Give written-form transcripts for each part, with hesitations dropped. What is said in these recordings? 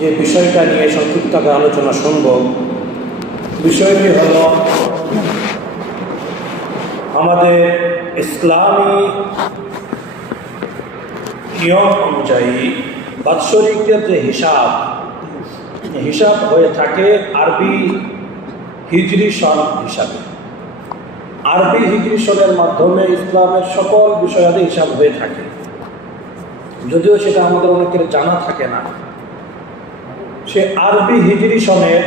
যে বিষয়টা নিয়ে সংক্ষিপ্ত আলোচনা শুনব, বিষয়টি হল আমাদের ইসলামী নিয়ম অনুযায়ী বাৎসরিকের যে হিসাব হয়ে থাকে আরবি হিজরি সন হিসাবে। আরবি হিজরি সনের মাধ্যমে ইসলামের সকল বিষয়াদি হিসাব হয়ে থাকে, যদিও সেটা আমাদের অনেকের জানা থাকে না। সে আরবি হিজরি সনের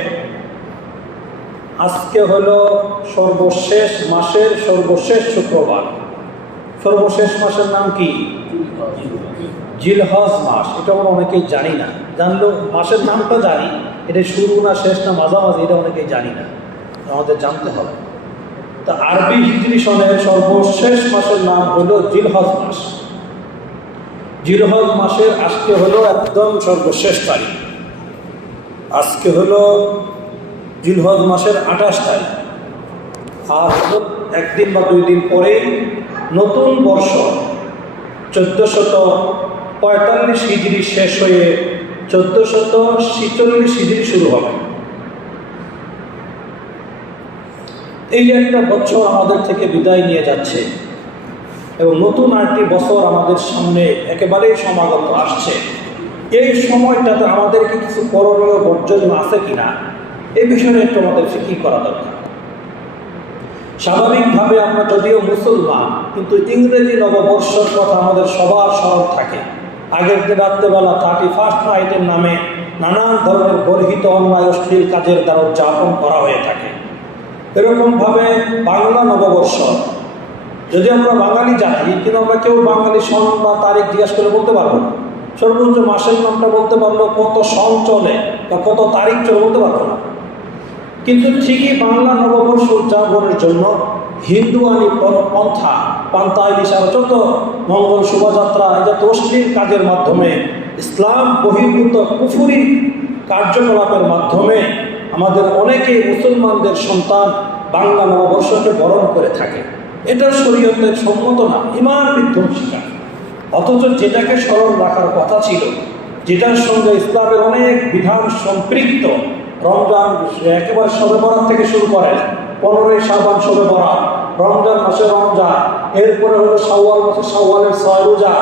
আজকে হলো সর্বশেষ মাসের সর্বশেষ শুক্রবার। সর্বশেষ মাসের নাম কি? জিলহজ মাস। এটা আমরা অনেকেই জানি না, জানলেও মাসের নামটা জানি, এটা শুরু না শেষ না মাঝামাঝি এটা অনেকেই জানি না, আমাদের জানতে হবে। তা আরবি হিজরি সনের সর্বশেষ মাসের নাম হলো জিলহজ মাস। জিলহজ মাসের আজকে হলো একদম সর্বশেষ তারিখ। আজকে হলো জিলহজ মাসের 28 তারিখ। আর একদিন বা 2 দিন পরেই নতুন বর্ষ 1445 হিজরি শেষ হয়ে 1446 হিজরি শুরু হবে। এই যে একটা বছর আমাদের থেকে বিদায় নিয়ে যাচ্ছে এবং নতুন আরেকটি বছর আমাদের সামনে একেবারেই সমাগত আসছে, এই সময়টাতে আমাদেরকে কিছু করণীয় বর্জনীয় আছে কিনা এই বিষয়ে একটু আমাদের ফিকির করা দরকার। স্বাভাবিকভাবে আমরা যদিও মুসলমান, কিন্তু ইংরেজি নববর্ষের কথা আমাদের সবার স্মরণ থাকে। আগের দিন রাত্রেবেলা 31st নাইটের নামে নানান ধরনের গর্হিত অন্যায় অশ্লীল কাজের দ্বারা উদযাপন করা হয়ে থাকে। এরকমভাবে বাংলা নববর্ষ, যদি আমরা বাঙালি জাতি, কিন্তু আমরা কেউ বাঙালি সন বা তারিখ জিজ্ঞাসা করে বলতে পারবো না। সর্বোচ্চ মাসের নামটা বলতে পারলো, কত সন চলে বা কত তারিখ চলে বলতে পারবো না। কিন্তু ঠিকই বাংলা নববর্ষ উদযাপনের জন্য হিন্দুয়ানি পান্থা হিসাবে যত মঙ্গল শোভাযাত্রা, যত অশ্লীল কাজের মাধ্যমে ইসলাম বহির্ভূত কুফরি কার্যকলাপের মাধ্যমে আমাদের অনেকেই মুসলমানদের সন্তান বাংলা নববর্ষকে বরণ করে থাকে। এটা শরীয়তের সম্মত না, ঈমান বিধ্বংসিকা। অথচ যেটাকে স্মরণ রাখার কথা ছিল, যেটার সঙ্গে ইসলামের অনেক বিধান সম্পৃক্ত, রমজান একেবারে শবে বরাত থেকে শুরু করেন, 15ই শাবান শবে বরাত, রমজান মাসে রমজান, এরপরে হলো শাওয়াল মাসে শাওয়ালের 6 রোজা,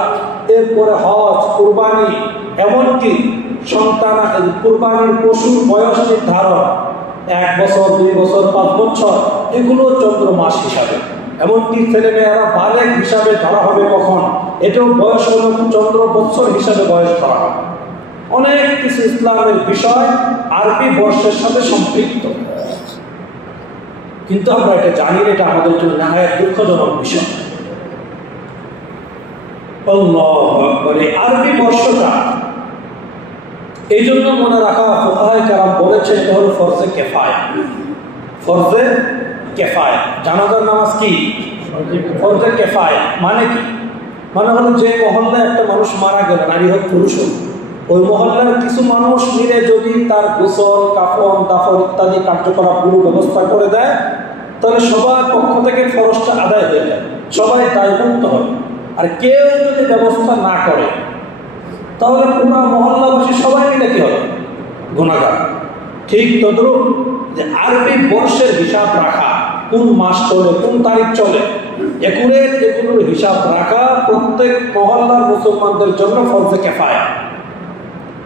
এরপরে হজ, কুরবানি, এমনকি সন্তান কুরবানির পশুর বয়স নির্ধারণ 1 বছর, 2 বছর, 5 বছর, এগুলো চন্দ্র মাস হিসাবে। এমনকি ছেলেমেয়েরা বালেগ হিসাবে ধরা হবে কখন, এটাও বয়স হল চন্দ্র বৎসর হিসাবে বয়স ধরা হবে। অনেক কিছু ইসলামের বিষয় আরবি বর্ষের সাথে সম্পৃক্ত, কিন্তু আমরা এটা জানি না। এটা আমাদের জন্য নেহায়েত দুঃখজনক বিষয়। আরবি বর্ষটা এই জন্য মনে রাখা, ফুকাহায়ে কেরাম বলেছে এটা হলো ফরজে কেফায়া। ফরজে কেফায়া, জানাজার নামাজ কি ফরজে কেফায়া মানে কি? মানে হলো যে মহল্লায় একটা মানুষ মারা গেল, নারী হোক পুরুষ হোক, ওই মহল্লার কিছু মানুষ মিলে যদি তার গোসল, কাফন, দাফন ইত্যাদি কার্যকলাপগুলো ব্যবস্থা করে দেয়, তাহলে সবার পক্ষ থেকে ফরজটা আদায় হয়ে যায়, সবাই দায়মুক্ত হবে। আর কেউ যদি ব্যবস্থা না করে, তাহলে পুরো মহল্লাবাসী সবাই মিলে কি হবে? গুনাহগার। ঠিক তদ্রূপ যে আরবি বর্ষের হিসাব রাখা, কোন মাস চলে, কোন তারিখ চলে, একুরেট এগুলোর হিসাব রাখা প্রত্যেক মহল্লার মুসলমানদের জন্য ফরজে কেফায়া।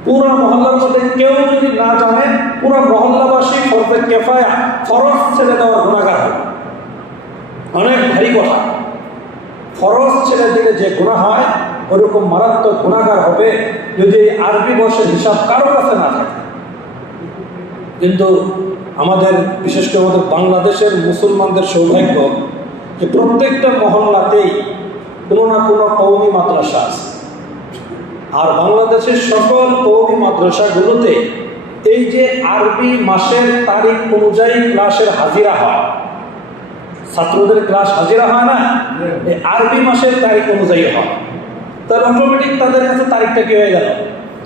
পুরো মহল্লার মধ্যে কেউ যদি না জানে, পুরো মহল্লাবাসী ফরজে কেফায়া, ফরজ ছেড়ে দেওয়ার গুনাহগার হবে। অনেক ভারী কথা। ফরজ ছেড়ে দিলে যে গুনাহ হয়, ওরকম মারাত্মক গুনাহগার হবে যদি এই আরবি বর্ষের হিসাব কারো কাছে না থাকে। কিন্তু আমাদের, বিশেষ করে আমাদের বাংলাদেশের মুসলমানদের সৌভাগ্য যে প্রত্যেকটা মহল্লাতেই কোনো না কোনো কওমি মাদ্রাসা আছে। আর বাংলাদেশের সকল কওমি মাদ্রাসাগুলোতে এই যে আরবি মাসের তারিখ অনুযায়ী ক্লাসের হাজিরা হয়, ছাত্রদের ক্লাস হাজিরা হয় না, এই আরবি মাসের তারিখ অনুযায়ী হয়। তাহলে অটোমেটিক তাদের কাছে তারিখটা কি হয়ে গেল?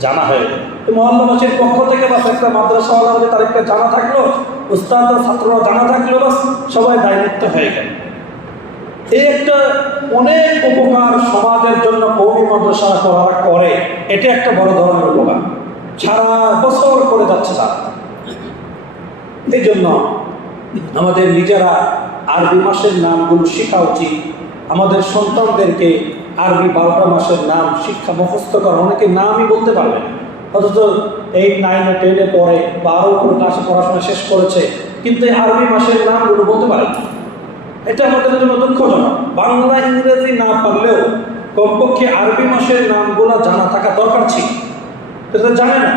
জানা হয়ে গেল। মহল্লাবাসীর পক্ষ থেকে বাস একটা মাদ্রাসাওয়ালাদের তারিখটা জানা থাকলো, উস্তাদ ছাত্ররা জানা থাকলো, বাস সবাই দায়মুক্ত হয়ে গেল। এই একটা অনেক উপকার সমাজের জন্য কওমি মাদ্রাসা করে, এটা একটা বড় ধরনের উপকার। সারা বছর করে যাচ্ছে তারা। এই জন্য আমাদের নিজেরা আরবি মাসের নামগুলো শেখা উচিত। আমাদের সন্তানদেরকে আরবি 12টা মাসের নাম শিক্ষা মুখস্থ করা। অনেকে নামই বলতে পারবে না, অথচ 8, 9, 10 পরে 12 ক্লাসে পড়াশোনা শেষ করেছে, কিন্তু এই আরবি মাসের নামগুলো বলতে পারে না। এটা আমাদের জন্য দুঃখজনক। বাংলা ইংরেজি না পারলেও কমপক্ষে আরবি মাসের নামগুলো জানা থাকা দরকার ছিল, এটা জানে না।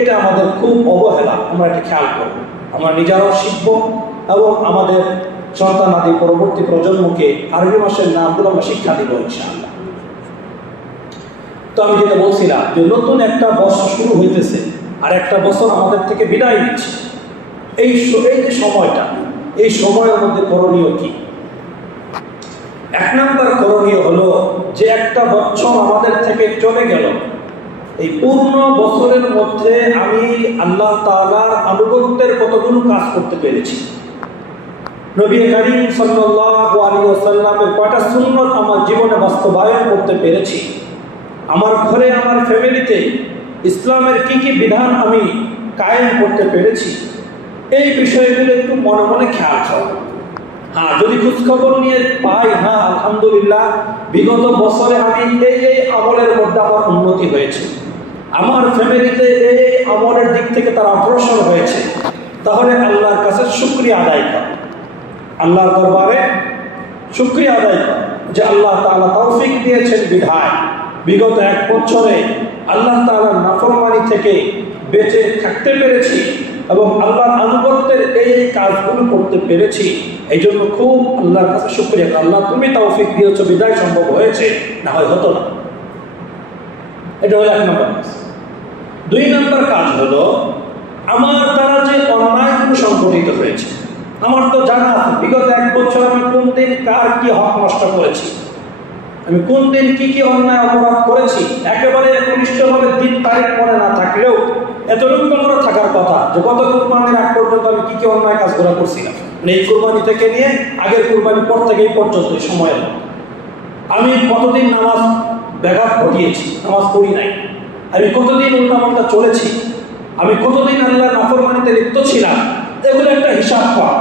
এটা আমাদের খুব অবহেলা। আমরা এটা খেয়াল করব, আমরা নিজেরাও শিখবো এবং আমাদের সন্তানাদি পরবর্তী প্রজন্মকে আরবি মাসের নামগুলো আমরা শিক্ষা দিব ইনশাআল্লাহ। তো আমি যেটা বলছিলাম যে নতুন একটা বছর শুরু হইতেছে আর একটা বছর আমাদের থেকে বিদায় নিচ্ছে। এই যে সময়টা, এই সময়ের মধ্যে করণীয় কি? 1 নম্বর করণীয় হলো যে একটা বছর আমাদের থেকে চলে গেল, এই পূর্ণ বছরের মধ্যে আমি আল্লাহ তাআলার আনুগত্যের কতগুলো কাজ করতে পেরেছি। নবী করিম সাল্লাল্লাহু আলাইহি ওয়াসাল্লামের কয়টা সুন্নাত আমার জীবনে বাস্তবায়ন করতে পেরেছি। আমার ঘরে, আমার ফ্যামিলিতে ইসলামের কি কি বিধান আমি কায়েম করতে পেরেছি। এই বিষয়গুলো একটু মনে মনে খেয়াল করো। হ্যাঁ, যদি খোঁজখবর নিয়ে পাই, হ্যাঁ আলহামদুলিল্লাহ বিগত বছরে আমি এই আমলের মধ্যে আমার উন্নতি হয়েছে, আমার ফ্যামিলিতে এই আমলের দিক থেকে তারা অগ্রসর হয়েছে, তাহলে আল্লাহর কাছে শুকরিয়া আদায় কর, আল্লাহর দরবারে শুকরিয়া আদায় কর যে আল্লাহ তাআলা তৌফিক দিয়েছেন বিধায় বিগত 1 বছরে আল্লাহ তাআলার নাফরমানি থেকে বেঁচে থাকতে পেরেছি এবং আল্লাহর আনুগত্যের এই কাজগুলো করতে পেরেছি। এই জন্য খুব আল্লাহর কাছে শুকরিয়া, আল্লাহ তুমি তৌফিক দিয়েছো বিধায় সম্ভব হয়েছে, না হয় হতো না। এটা হলো 1 নম্বর কাজ। 2 নম্বর কাজ হলো আমার দ্বারা যে অন্যায়গুলো সংঘটিত হয়েছে, আমার তো জানা আছে বিগত 1 বছর আমি কোন দিন কার কি হক নষ্ট করেছি, আমি কোন দিন কি কি অন্যায় অপরাধ করেছি। একেবারে একনিষ্ঠভাবে দিন তারিখ মনে না থাকলেও এতটুকু মনে থাকার কথা যে গত কুরবানির আগ পর্যন্ত আমি কি কি অন্যায় কাজগুলো করছিলাম। মানে এই কুরবানি থেকে নিয়ে আগের কুরবানির পর থেকে এই পর্যন্ত এই সময়ের আমি কতদিন নামাজ ব্যাঘাত ঘটিয়েছি, নামাজ পড়ি নাই, আমি কতদিন উল্টাপাল্টা চলেছি, আমি কতদিন আল্লাহর নাফরমানিতে লিপ্ত ছিলাম। এগুলো একটা হিসাব করা,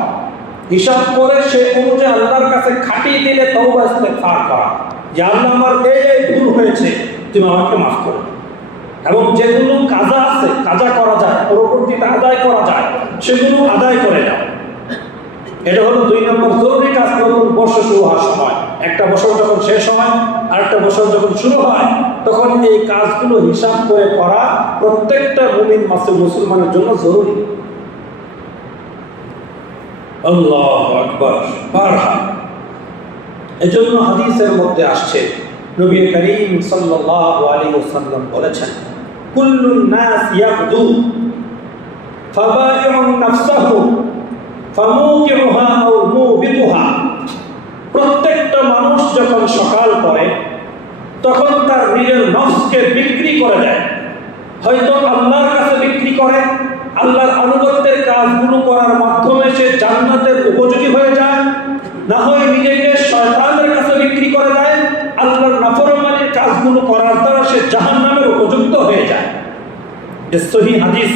হিসাব করে সে অনুযায়ী আল্লাহর কাছে খাটিয়ে দিলে তওবা ইস্তেগফার করা যে আল্লাহ আমার এই ভুল হয়েছে, তুমি আমাকে মাফ করো। এবং যেগুলো কাজা আছে, কাজা করা যায়, পরবর্তীতে আদায় করা যায়, সেগুলো আদায় করে যাও। এটা হলো 2 নম্বর জরুরি কাজ। নতুন বর্ষ শুরু হওয়ার সময়, একটা বছর যখন শেষ হয় আরেকটা বছর যখন শুরু হয়, তখন এই কাজগুলো হিসাব করে করা প্রত্যেকটা মুমিন মুসলমানের জন্য জরুরি। আল্লাহু আকবার। বারহাম এজন্য হাদিসের মধ্যে আসছে, নবী করিম সাল্লাল্লাহু আলাইহি ওয়াসাল্লাম বলেছেন, কুল্লুন নাস ইয়াগদু ফাবাইউন নাফসাহু ফামুকিউহা আও মুবিকুহা। প্রত্যেকটা মানুষ যখন সকাল করে তখন তার নিজের নফসকে বিক্রি করে দেয়। হয়তো আল্লাহর কাছে বিক্রি করে, আল্লাহর আনুগত্যের কাজগুলো করার মাধ্যমে সে জান্নাতের উপযোগী হয়ে যায়, না হয় নিজেকে শয়তানের কাছে বিক্রি করে দেয়, আল্লাহর নাফরমানির কাজগুলো করার দ্বারা সে জাহান্নামের উপযুক্ত হয়ে যায়। এটা সহিহ হাদিস।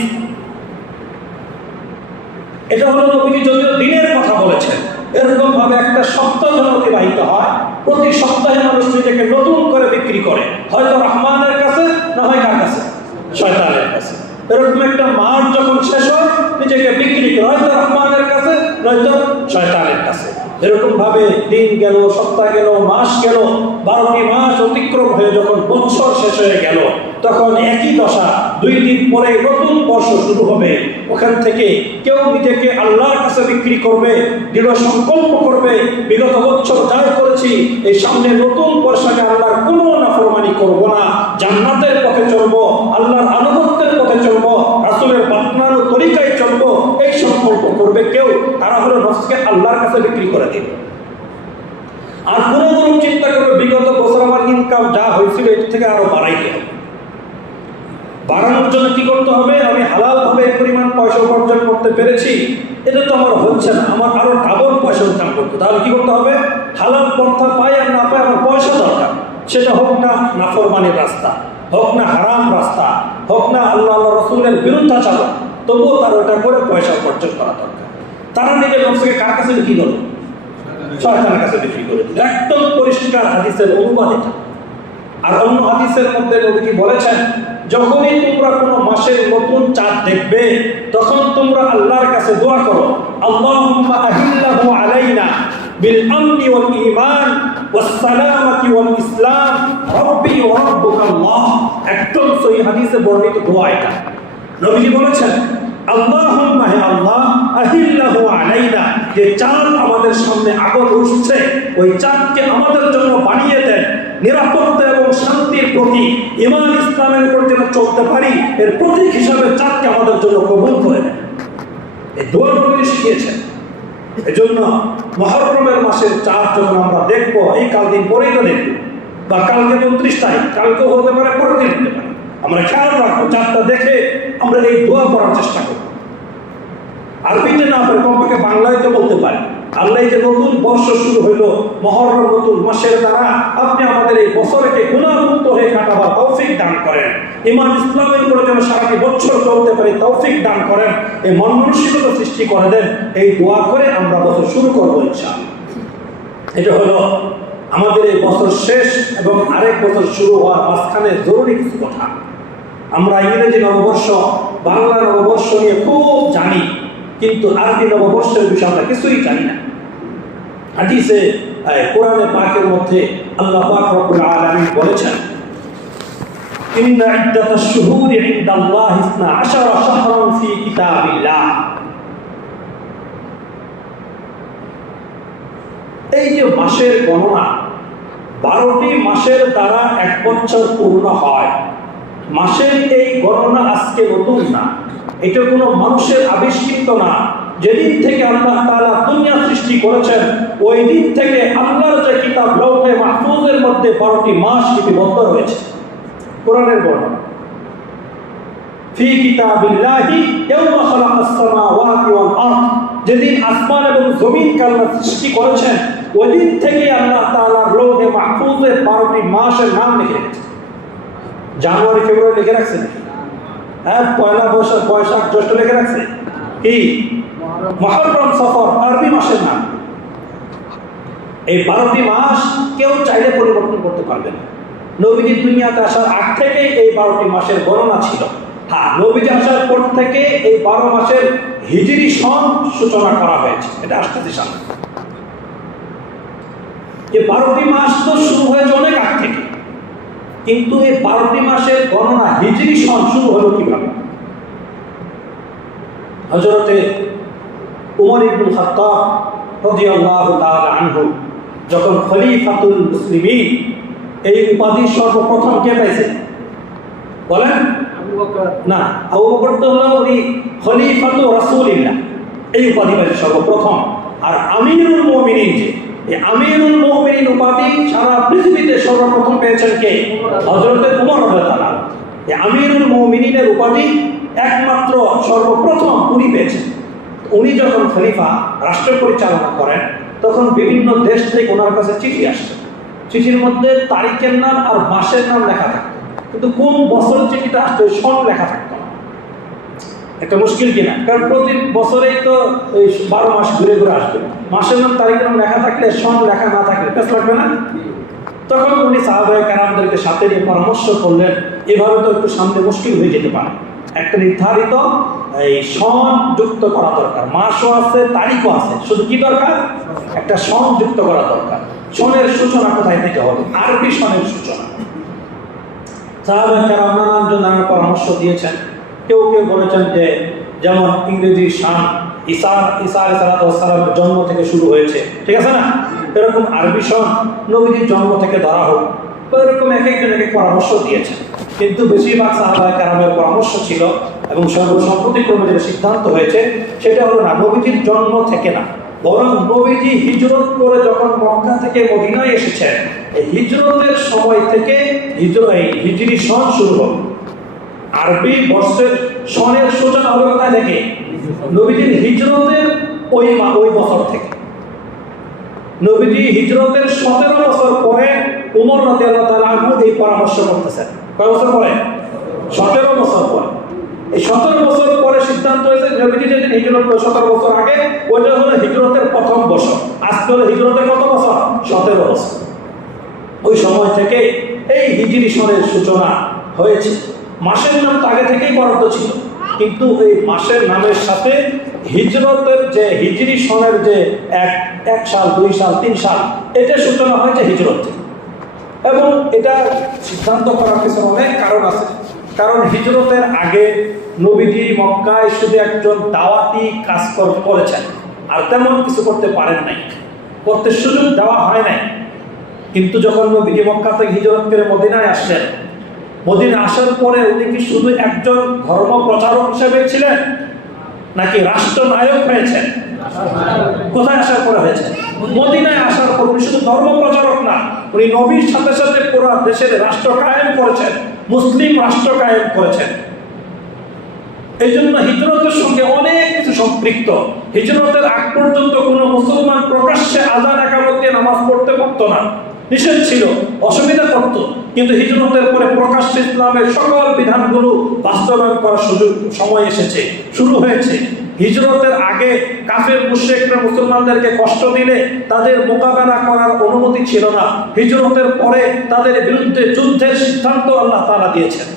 এটা হলো নবীজি যদিও দিনের কথা বলেছেন, এরকম ভাবে একটা সপ্তাহ যেন অতিবাহিত হয়, প্রতি সপ্তাহে মানুষ নিজেকে নতুন করে বিক্রি করে, হয়তো রহমানের কাছে, না হয় কার কাছে, শয়তানের কাছে। এরকম একটা মাস যখন শেষ হয় নিজেকে বিক্রি করে, হয়তো রহমানের কাছে, নয়তো শয়তানের কাছে। এরকম ভাবে দিন গেল, সপ্তাহ গেল, মাস গেল, 12টি মাস অতিক্রম হয়ে যখন বছর শেষ হয়ে গেল, তখন একই দশা। 2 দিন পরে নতুন বর্ষ শুরু হবে। ওখান থেকে কেউ নিজেকে আল্লাহর কাছে বিক্রি করবে, দৃঢ় সংকল্প করবে, বিগত বছর যা করেছি এই সামনে নতুন বর্ষে আল্লাহর কোনো নাফরমানি করব না, জান্নাতের পথে চলবো, আল্লাহর আনুগত্যের পথে চলবো, রাসূলের বানানো তরিকায় চলবো, এই সংকল্প করবে কেউ, তারা হলো নফসকে আল্লাহর কাছে বিক্রি করে দেবে। আর কোনো চিন্তা করবে বিগত বছর আমার ইনকাম যা হয়েছিল এর থেকে আরো বাড়াইতে হবে। বাড়ানোর জন্য কি করতে হবে? আমি হালাল ভাবে পরিমাণ পয়সা উপার্জন করতে পেরেছি, এটা তো আমার হচ্ছে না, আমার আরো ডাবল পয়সা ইনকাম করতে। তাহলে কি করতে হবে? হালাল পন্থা পাই আর না পাই, আমার পয়সা দরকার, সেটা হোক না নাফরমানির রাস্তা, হোক না হারাম রাস্তা, হোক না আল্লাহ রসুলের বিরুদ্ধাচরণ, তবুও তার ওটা করে পয়সা উপার্জন করা দরকার। তারা নিজের নফসকে কার কাছে বিক্রি করলো? শয়তানের কাছে বিক্রি করে দিল। একদম পরিষ্কার হাদিসের অনুবাদ এটা। আর অন্য হাদিসের মধ্যে নবীজি বলেছেন, যখনই তোমরা কোনো মাসের নতুন চাঁদ দেখবে তখন তোমরা আল্লাহর কাছে দোয়া করো, আল্লাহুম্মা আহিল্লাহু আলাইনা বিল আমনি ওয়াল ঈমান ওয়াস সালামাতি ওয়াল ইসলাম রাব্বি ওয়া রাব্বুকাল্লাহ। একদম সহিহ হাদিসে বর্ণিত দোয়া এটা। নবীজি বলেছেন, আল্লাহুম্মা হে আল্লাহ, আহিল্লাহু আলাইনা, যে চাঁদ আমাদের সামনে আগত উঠছে ওই চাঁদকে আমাদের জন্য বানিয়ে দেন নিরাপত্তা এবং শান্তির প্রতীক, ঈমান ইসলামের উপর যেন চলতে পারি এর প্রতীক হিসাবে চাঁদকে আমাদের জন্য কবুল করে নেন। এই দোয়া নবীজি শিখিয়েছেন। এজন্য মুহররমের মাসের চাঁদ যখন আমরা দেখবো, এই কাল দিন পরেই তো দেখবো, বা কালকে 29 তারিখ, কালকেও হতে পারে, পরের দিন হতে পারে, আমরা খেয়াল রাখবো চাঁদটা দেখে আমরা এই দোয়া করার চেষ্টা করবো। আরবিতে না পারে কমপক্ষে বাংলায় তো বলতে পারি, আল্লাহ যে নতুন বর্ষ শুরু হইল মুহররম নতুন মাসের দ্বারা, আপনি আমাদের এই বছরকে গুনাহমুক্ত হয়ে কাটাবার তৌফিক দান করেন, ঈমান ইসলামের উপরে যেন সারাটি বছর চলতে পারি তৌফিক দান করেন, এই মন মানসিকতা সৃষ্টি করে দেন। এই দোয়া করে আমরা বছর শুরু করবো ইনশাআল্লাহ। এটা হলো আমাদের এই বছর শেষ এবং আরেক বছর শুরু হওয়ার মাঝখানে জরুরি কিছু কথা। আমরা ইংরেজি নববর্ষ, বাংলা নববর্ষ নিয়ে খুব জানি, কিন্তু আরবি নববর্ষের বিষয়ে আমরা কিছুই জানি না। হাদিসে কোরআনে পাকের মধ্যে আল্লাহ পাক রব্বুল আলামিন বলেছেন, ইন্না ইদ্দাতাশ শুহুরি ইনদাল্লাহি 12 শাহরান ফি কিতাবিল্লাহ। এই যে মাসের গণনা, 12টি মাসের দ্বারা এক বছর পূর্ণ হয়। মাসের এই গণনা আজকে নতুন না, এটা কোনো মানুষের আবিষ্কৃত না। যেদিন থেকে আল্লাহ তাআলা দুনিয়া সৃষ্টি করেছেন ওই দিন থেকে আল্লাহর যে কিতাব লৌহে মাহফুজের মধ্যে 12টি মাস লিপিবদ্ধ রয়েছে। কোরআনের বর্ণনা, ফি কিতাবিল্লাহি ইয়াওমা খালাকাস সামাওয়াতি ওয়াল আরদ, যেদিন আসমান এবং জমিনকে আল্লাহ সৃষ্টি করেছেন ওই দিন থেকে আল্লাহ তাআলা লৌহে মাহফুজে 12টি মাসের নাম লিখে রেখেছেন। জানুয়ারি ফেব্রুয়ারি লিখে রাখছেন, হ্যাঁ, পয়লা বৈশাখ জ্যৈষ্ঠ লিখে রাখছে, কি মুহররম সফর আরবি মাসের নাম। এই 12টি মাস কেউ চাইলে পরিবর্তন করতে পারবে না। নবীজি দুনিয়াতে আসার আগ থেকে এই 12টি মাসের গণনা ছিল। হ্যাঁ, নবীজি আসার পর থেকে এই 12 মাসের হিজরি সন সূচনা করা হয়েছে, এটা আসতেছে সামনে। এই 12টি মাস তো শুরু হয়েছে অনেক আগ থেকে, কিন্তু এই 12টি মাসের গণনা হিজরি সন শুরু হলো কিভাবে? হযরতে উমর ইবনুল খাত্তাব রাদিয়াল্লাহু তাআলা আনহু যখন খলিফাতুল মুসলিমিন, এই উপাধি সর্বপ্রথম কে পাইছে বলেন? আবু বকর। না, আবু বকর তো হলো ওই খলিফাতু রাসূলিল্লাহ, এই উপাধি পাইছে সর্বপ্রথম। আর আমিরুল মুমিনিন, যে এই আমিরুল মুমিনিন উপাধি সারা পৃথিবীতে সর্বপ্রথম পেয়েছেন কে? হযরতে উমর রাদিয়াল্লাহু আনহু। এই আমিরুল মুমিনিনের উপাধি একমাত্র সর্বপ্রথম উনি পেয়েছেন। উনি যখন খলিফা রাষ্ট্র পরিচালনা করেন তখন বিভিন্ন দেশ থেকে ওনার কাছে চিঠি আসতো। চিঠির মধ্যে তারিখের নাম আর মাসের নাম লেখা থাকতো, কিন্তু কোন বছরের চিঠিটা আসতো সন লেখা থাকতো না। একটা মুশকিল কিনা, কারণ প্রতি বছরেই তো ওই 12 মাস ঘুরে ঘুরে আসবে, মাসের নাম তারিখের নাম লেখা থাকলে সন লেখা না থাকলে পেশ লাগবে না। তখন উনি সাহাবায়ে কেরামদেরকে সাথে নিয়ে পরামর্শ করলেন, এভাবে তো একটু সামনে মুশকিল হয়ে যেতে পারে, একটা নির্ধারিত এই সন যুক্ত করা দরকার। মাসও আছে, তারিখও আছে, শুধু কি দরকার? একটা সন যুক্ত করা দরকার। সনের সূচনা কোথায় থেকে হবে? আরবি সনের সূচনা। সাহাবায়ে কেরাম নানান পরামর্শ দিয়েছেন। কেউ কেউ বলেছেন যে যেমন ইংরেজি শান ঈসা আলাইহিস সালামের জন্ম থেকে শুরু হয়েছে, ঠিক আছে না? এরকম আরবি সন নবীজির জন্ম থেকে ধরা হোক, এরকম এক একজন এক এক পরামর্শ দিয়েছে। কিন্তু বেশিরভাগ সাহাবায়ে কেরামের পরামর্শ ছিল এবং সর্বসম্মতিক্রমে যেটা সিদ্ধান্ত হয়েছে সেটা হলো না, নবীজির জন্ম থেকে না, বরং নবীজি হিজরত করে যখন মক্কা থেকে মদিনায় এসেছেন এই হিজরতের সময় থেকে হিজরি সন শুরু হল। আরবি বর্ষের সনের সূচনা হলো কোথায় থেকে? নবীজির হিজরতের ওই বছর থেকে। নবীজি হিজরতের 17 বছর পরে উমর রাদিয়াল্লাহু তাআলা আনহু এই পরামর্শ করতেছেন কয় বছর পরে? 17 বছর পরে। এই 17 বছর পরে সিদ্ধান্ত হয়েছে নবীজি যেদিন হিজরত করে 17 বছর আগে, ওইটা হলো হিজরতের প্রথম বছর। আজকে হলো হিজরতের কত বছর? 17 বছর। ওই সময় থেকে এই হিজরি সনের সূচনা হয়েছে। মাসের নাম তো আগে থেকেই বরাদ্দ ছিল, কিন্তু এই মাসের নামের সাথে হিজরতের যে হিজরি সনের যে এক সাল, 2 সাল, 3 সাল, এটা সূচনা হয়েছে হিজরত। এবং এটা সিদ্ধান্ত করার পিছনে অনেক কারণ আছে। কারণ হিজরতের আগে নবীজি মক্কায় শুধু একজন দাওয়াতি কাজ করেছেন, আর তেমন কিছু করতে পারেন নাই, করতে সুযোগ দেওয়া হয় নাই। কিন্তু যখন নবীজি মক্কা থেকে হিজরত করে মদিনায় আসলেন, মদিনায় আসার পরে উনি কি শুধু একজন ধর্ম প্রচারক হিসেবে ছিলেন, নাকি রাষ্ট্রনায়ক হয়েছেন? কোথায় আসার পরে হয়েছে? মদিনায় আসার পর উনি শুধু ধর্ম প্রচারক না, উনি নবীর সাথে সাথে পুরো দেশের রাষ্ট্র কায়েম করেছেন, মুসলিম রাষ্ট্র কায়েম করেছেন। এই জন্য হিজরতের সঙ্গে অনেক কিছু সম্পৃক্ত। হিজরতের আগ পর্যন্ত কোনো মুসলমান প্রকাশ্যে আযান একামত দিয়ে নামাজ পড়তে পারত না, নিষেধ ছিল, অসুবিধা করত। কিন্তু হিজরতের পরে প্রকাশ্যে ইসলামের সকল বিধানগুলো বাস্তবায়ন করার সময় এসেছে, শুরু হয়েছে। হিজরতের আগে কাফের মুশরিকরা মুসলমানদেরকে কষ্ট দিলে তাদের মোকাবেলা করার অনুমতি ছিল না। হিজরতের পরে তাদের বিরুদ্ধে যুদ্ধের সিদ্ধান্ত আল্লাহ তাআলা দিয়েছেন।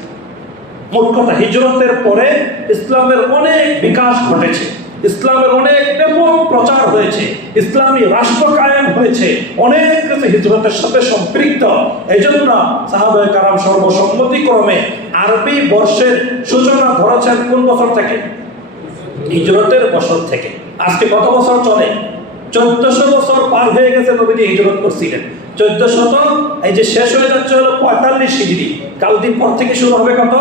মোট কথা, হিজরতের পরে ইসলামের অনেক বিকাশ ঘটেছে, ইসলামের অনেক ব্যাপক প্রচার হয়েছে, ইসলামী রাষ্ট্র কায়েম হয়েছে, অনেক কিছু হিজরতের সাথে সম্পৃক্ত। এই জন্য সাহাবায়ে কেরাম সর্বসম্মতিক্রমে আরবি বর্ষের সূচনা ধরেছেন কোন বছর থেকে? হিজরতের বছর থেকে। আজকে কত বছর চলে? 1400 বছর পার হয়ে গেছে নবীজি হিজরত করছিলেন। 1400, এই যে শেষ হয়ে যাচ্ছে হলো 45 হিজরি, কাল দিন পর থেকে শুরু হবে কত?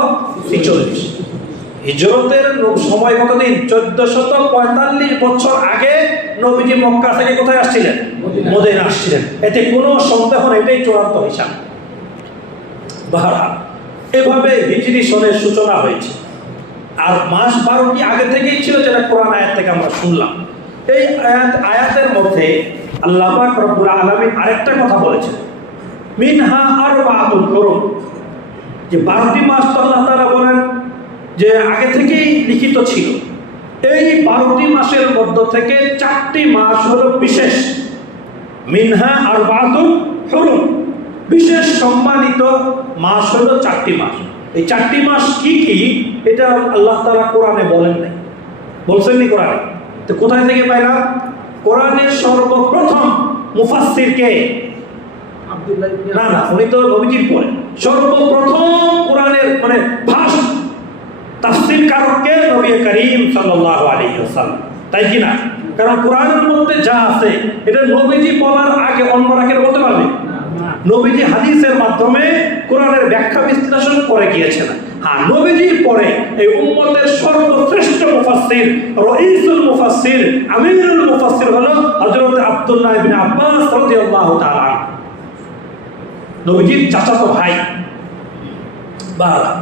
46। হিজরতের সময় কতদিন? 1445 বছর আগে নবীজি মক্কা থেকে কোথায় আসছিলেন? মদিনা আসছিলেন। এতে কোনো সন্দেহ নেই, এটাই চূড়ান্ত হিসাব। বাহরাল, এভাবে হিজরি সনের সূচনা হয়েছে। আর মাস 12টি আগে থেকেই ছিল, যেটা কোরআন আয়াত থেকে আমরা শুনলাম। এই আয়াতের মধ্যে আল্লাহ পাক রব্বুল আলামিন আরেকটা কথা বলেছেন, মিনহা আরবাতুল হুরুম, যে 12টি মাস তো আল্লাহ তাআলা বলেন যে আগে থেকেই লিখিত ছিল। এই 12টি মাসের মধ্য থেকে 4টি মাস হলো বিশেষ। মিনহা আরবাতুল হুরুম, বিশেষ সম্মানিত মাস হলো 4টি মাস। এই 4টি মাস কি কি, এটা আল্লাহ তাআলা কোরআনে বলেন নাই, বলছেননি কোরআনে। তো কোথায় থেকে পাইলাম? কোরআনের সর্বপ্রথম মুফাসসির কে? না না, উনি তো নবীজির পরে। সর্বপ্রথম কোরআনের মানে ভাষা তাফসীর কারক কে? নবী করিম সাল্লাল্লাহু আলাইহি ওয়াসাল্লাম, তাই কি না? কারণ কোরআনের মধ্যে যা আছে এটা নবীজি বলার আগে অন্যরা কেন বলতে পারবে? নবীজি হাদিসের মাধ্যমে কোরআনের ব্যাখ্যা বিশ্লেষণ করে গিয়েছেন। হ্যাঁ, নবীজির পরে এই উম্মতের সর্বশ্রেষ্ঠ মুফাসসির, রাইসুল মুফাসসির, আমিরুল মুফাসসির হলো হযরত আব্দুল্লাহ ইবনে আব্বাস রাদিয়াল্লাহু তাআলা, নবীজির চাচাতো ভাই। বাহরাল,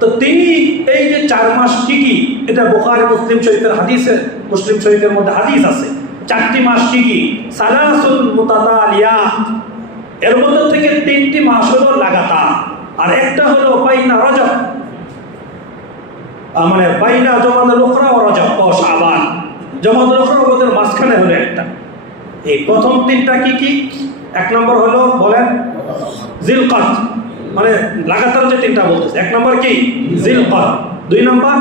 তো তিনি এই যে 4 মাস কি কি, এটা বুখারী মুসলিম শরীফের হাদিসে, মুসলিম শরীফের মধ্যে হাদিস আছে। 4টি মাস কি কি? সালাসুল মুতাতালিয়াত, এর মধ্যে থেকে 3টি মাস হলো লাগাতার, আর একটা হলো বাইনা রজব, মানে বাইনা জমাদুল উখরা ও রজব ও শাবান। জমাদুল উখরা ওদের মাঝখানে হলো একটা। এই প্রথম 3টা কি কি? 1 নম্বর হলো বলেন জিলকাদ, মানে লাগাতার যে 3টা বলতেছে। 1 নম্বর কি? জিলকাদ, 2 নম্বর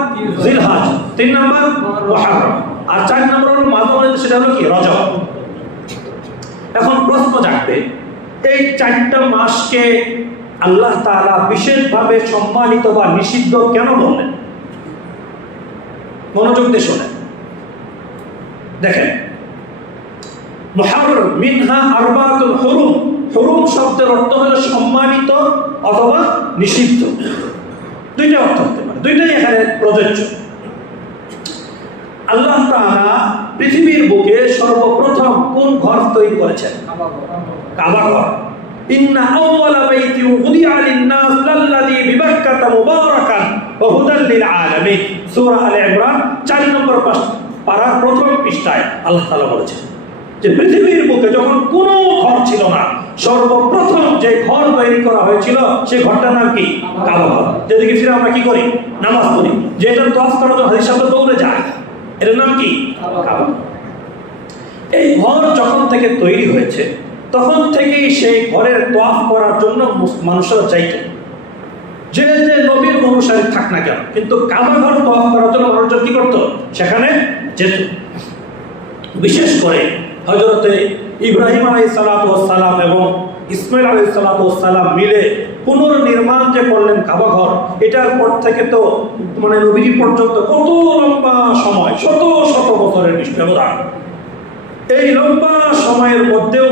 জিলহজ, 3 নম্বর মুহররম, আর 4 নম্বর হলো মাঝামাঝি, সেটা হলো কি? রজব। এখন প্রশ্ন জাগবে, এই 4টা মাসকে আল্লাহ তাআলা বিশেষভাবে সম্মানিত বা নিষিদ্ধ কেন বললেন? মনোযোগ দিয়ে শোনেন, দেখেন, মুহররম, মিনহা আরবাতুল হুরুম। হুরুম শব্দের অর্থ হলো সম্মানিত অথবা নিষিদ্ধ, 2টা অর্থ হতে পারে, 2টাই এখানে প্রযোজ্য। আল্লাহ তাআলা পৃথিবীর বুকে সর্বপ্রথম কোন ঘর তৈরি করেছেন? কাবা ঘর। ইন্না আউওয়ালা বাইতিন উযিআ লিন-নাস লাল্লাযী বিবাক্কাতা মুবারাকান ওয়া হুদাল লিল আলামিন, সূরা আলে ইমরান 4 নম্বর পারার প্রথম পৃষ্ঠায় আল্লাহ তাআলা বলেছেন যে পৃথিবীর বুকে যখন কোনো ঘর ছিল না, সর্বপ্রথম যে ঘর তৈরি করা হয়েছিল সেই ঘরটার নাম কি? কাবা ঘর। যেদিকে ফিরে আমরা কি করি? নামাজ পড়ি। যেটা তওয়াফ করার জন্য হাদিস সাথে দৌড়ে যায়, এটার নাম কি? কাবা। এই ঘর যখন থেকে তৈরি হয়েছে তখন থেকেই সেই ঘরের তওয়াফ করার জন্য মানুষরা চাইত, যে যে নবীর অনুসারী থাক না কেন, কিন্তু কাবা ঘর তওয়াফ করার জন্য মানুষজন কি করত? সেখানে যেত। বিশেষ করে হযরতে ইব্রাহিম আলাইহিস সালাতু ওয়াস সালাম এবং ইসমাইল আলাইহিস সালাতু ওয়াস সালাম মিলে পুনর্নির্মাণ যে করলেন কাবা ঘর, এটার পর থেকে তো নবীজি পর্যন্ত কত লম্বা সময়, শত শত বছরের ব্যবধান। এই লম্বা সময়ের মধ্যেও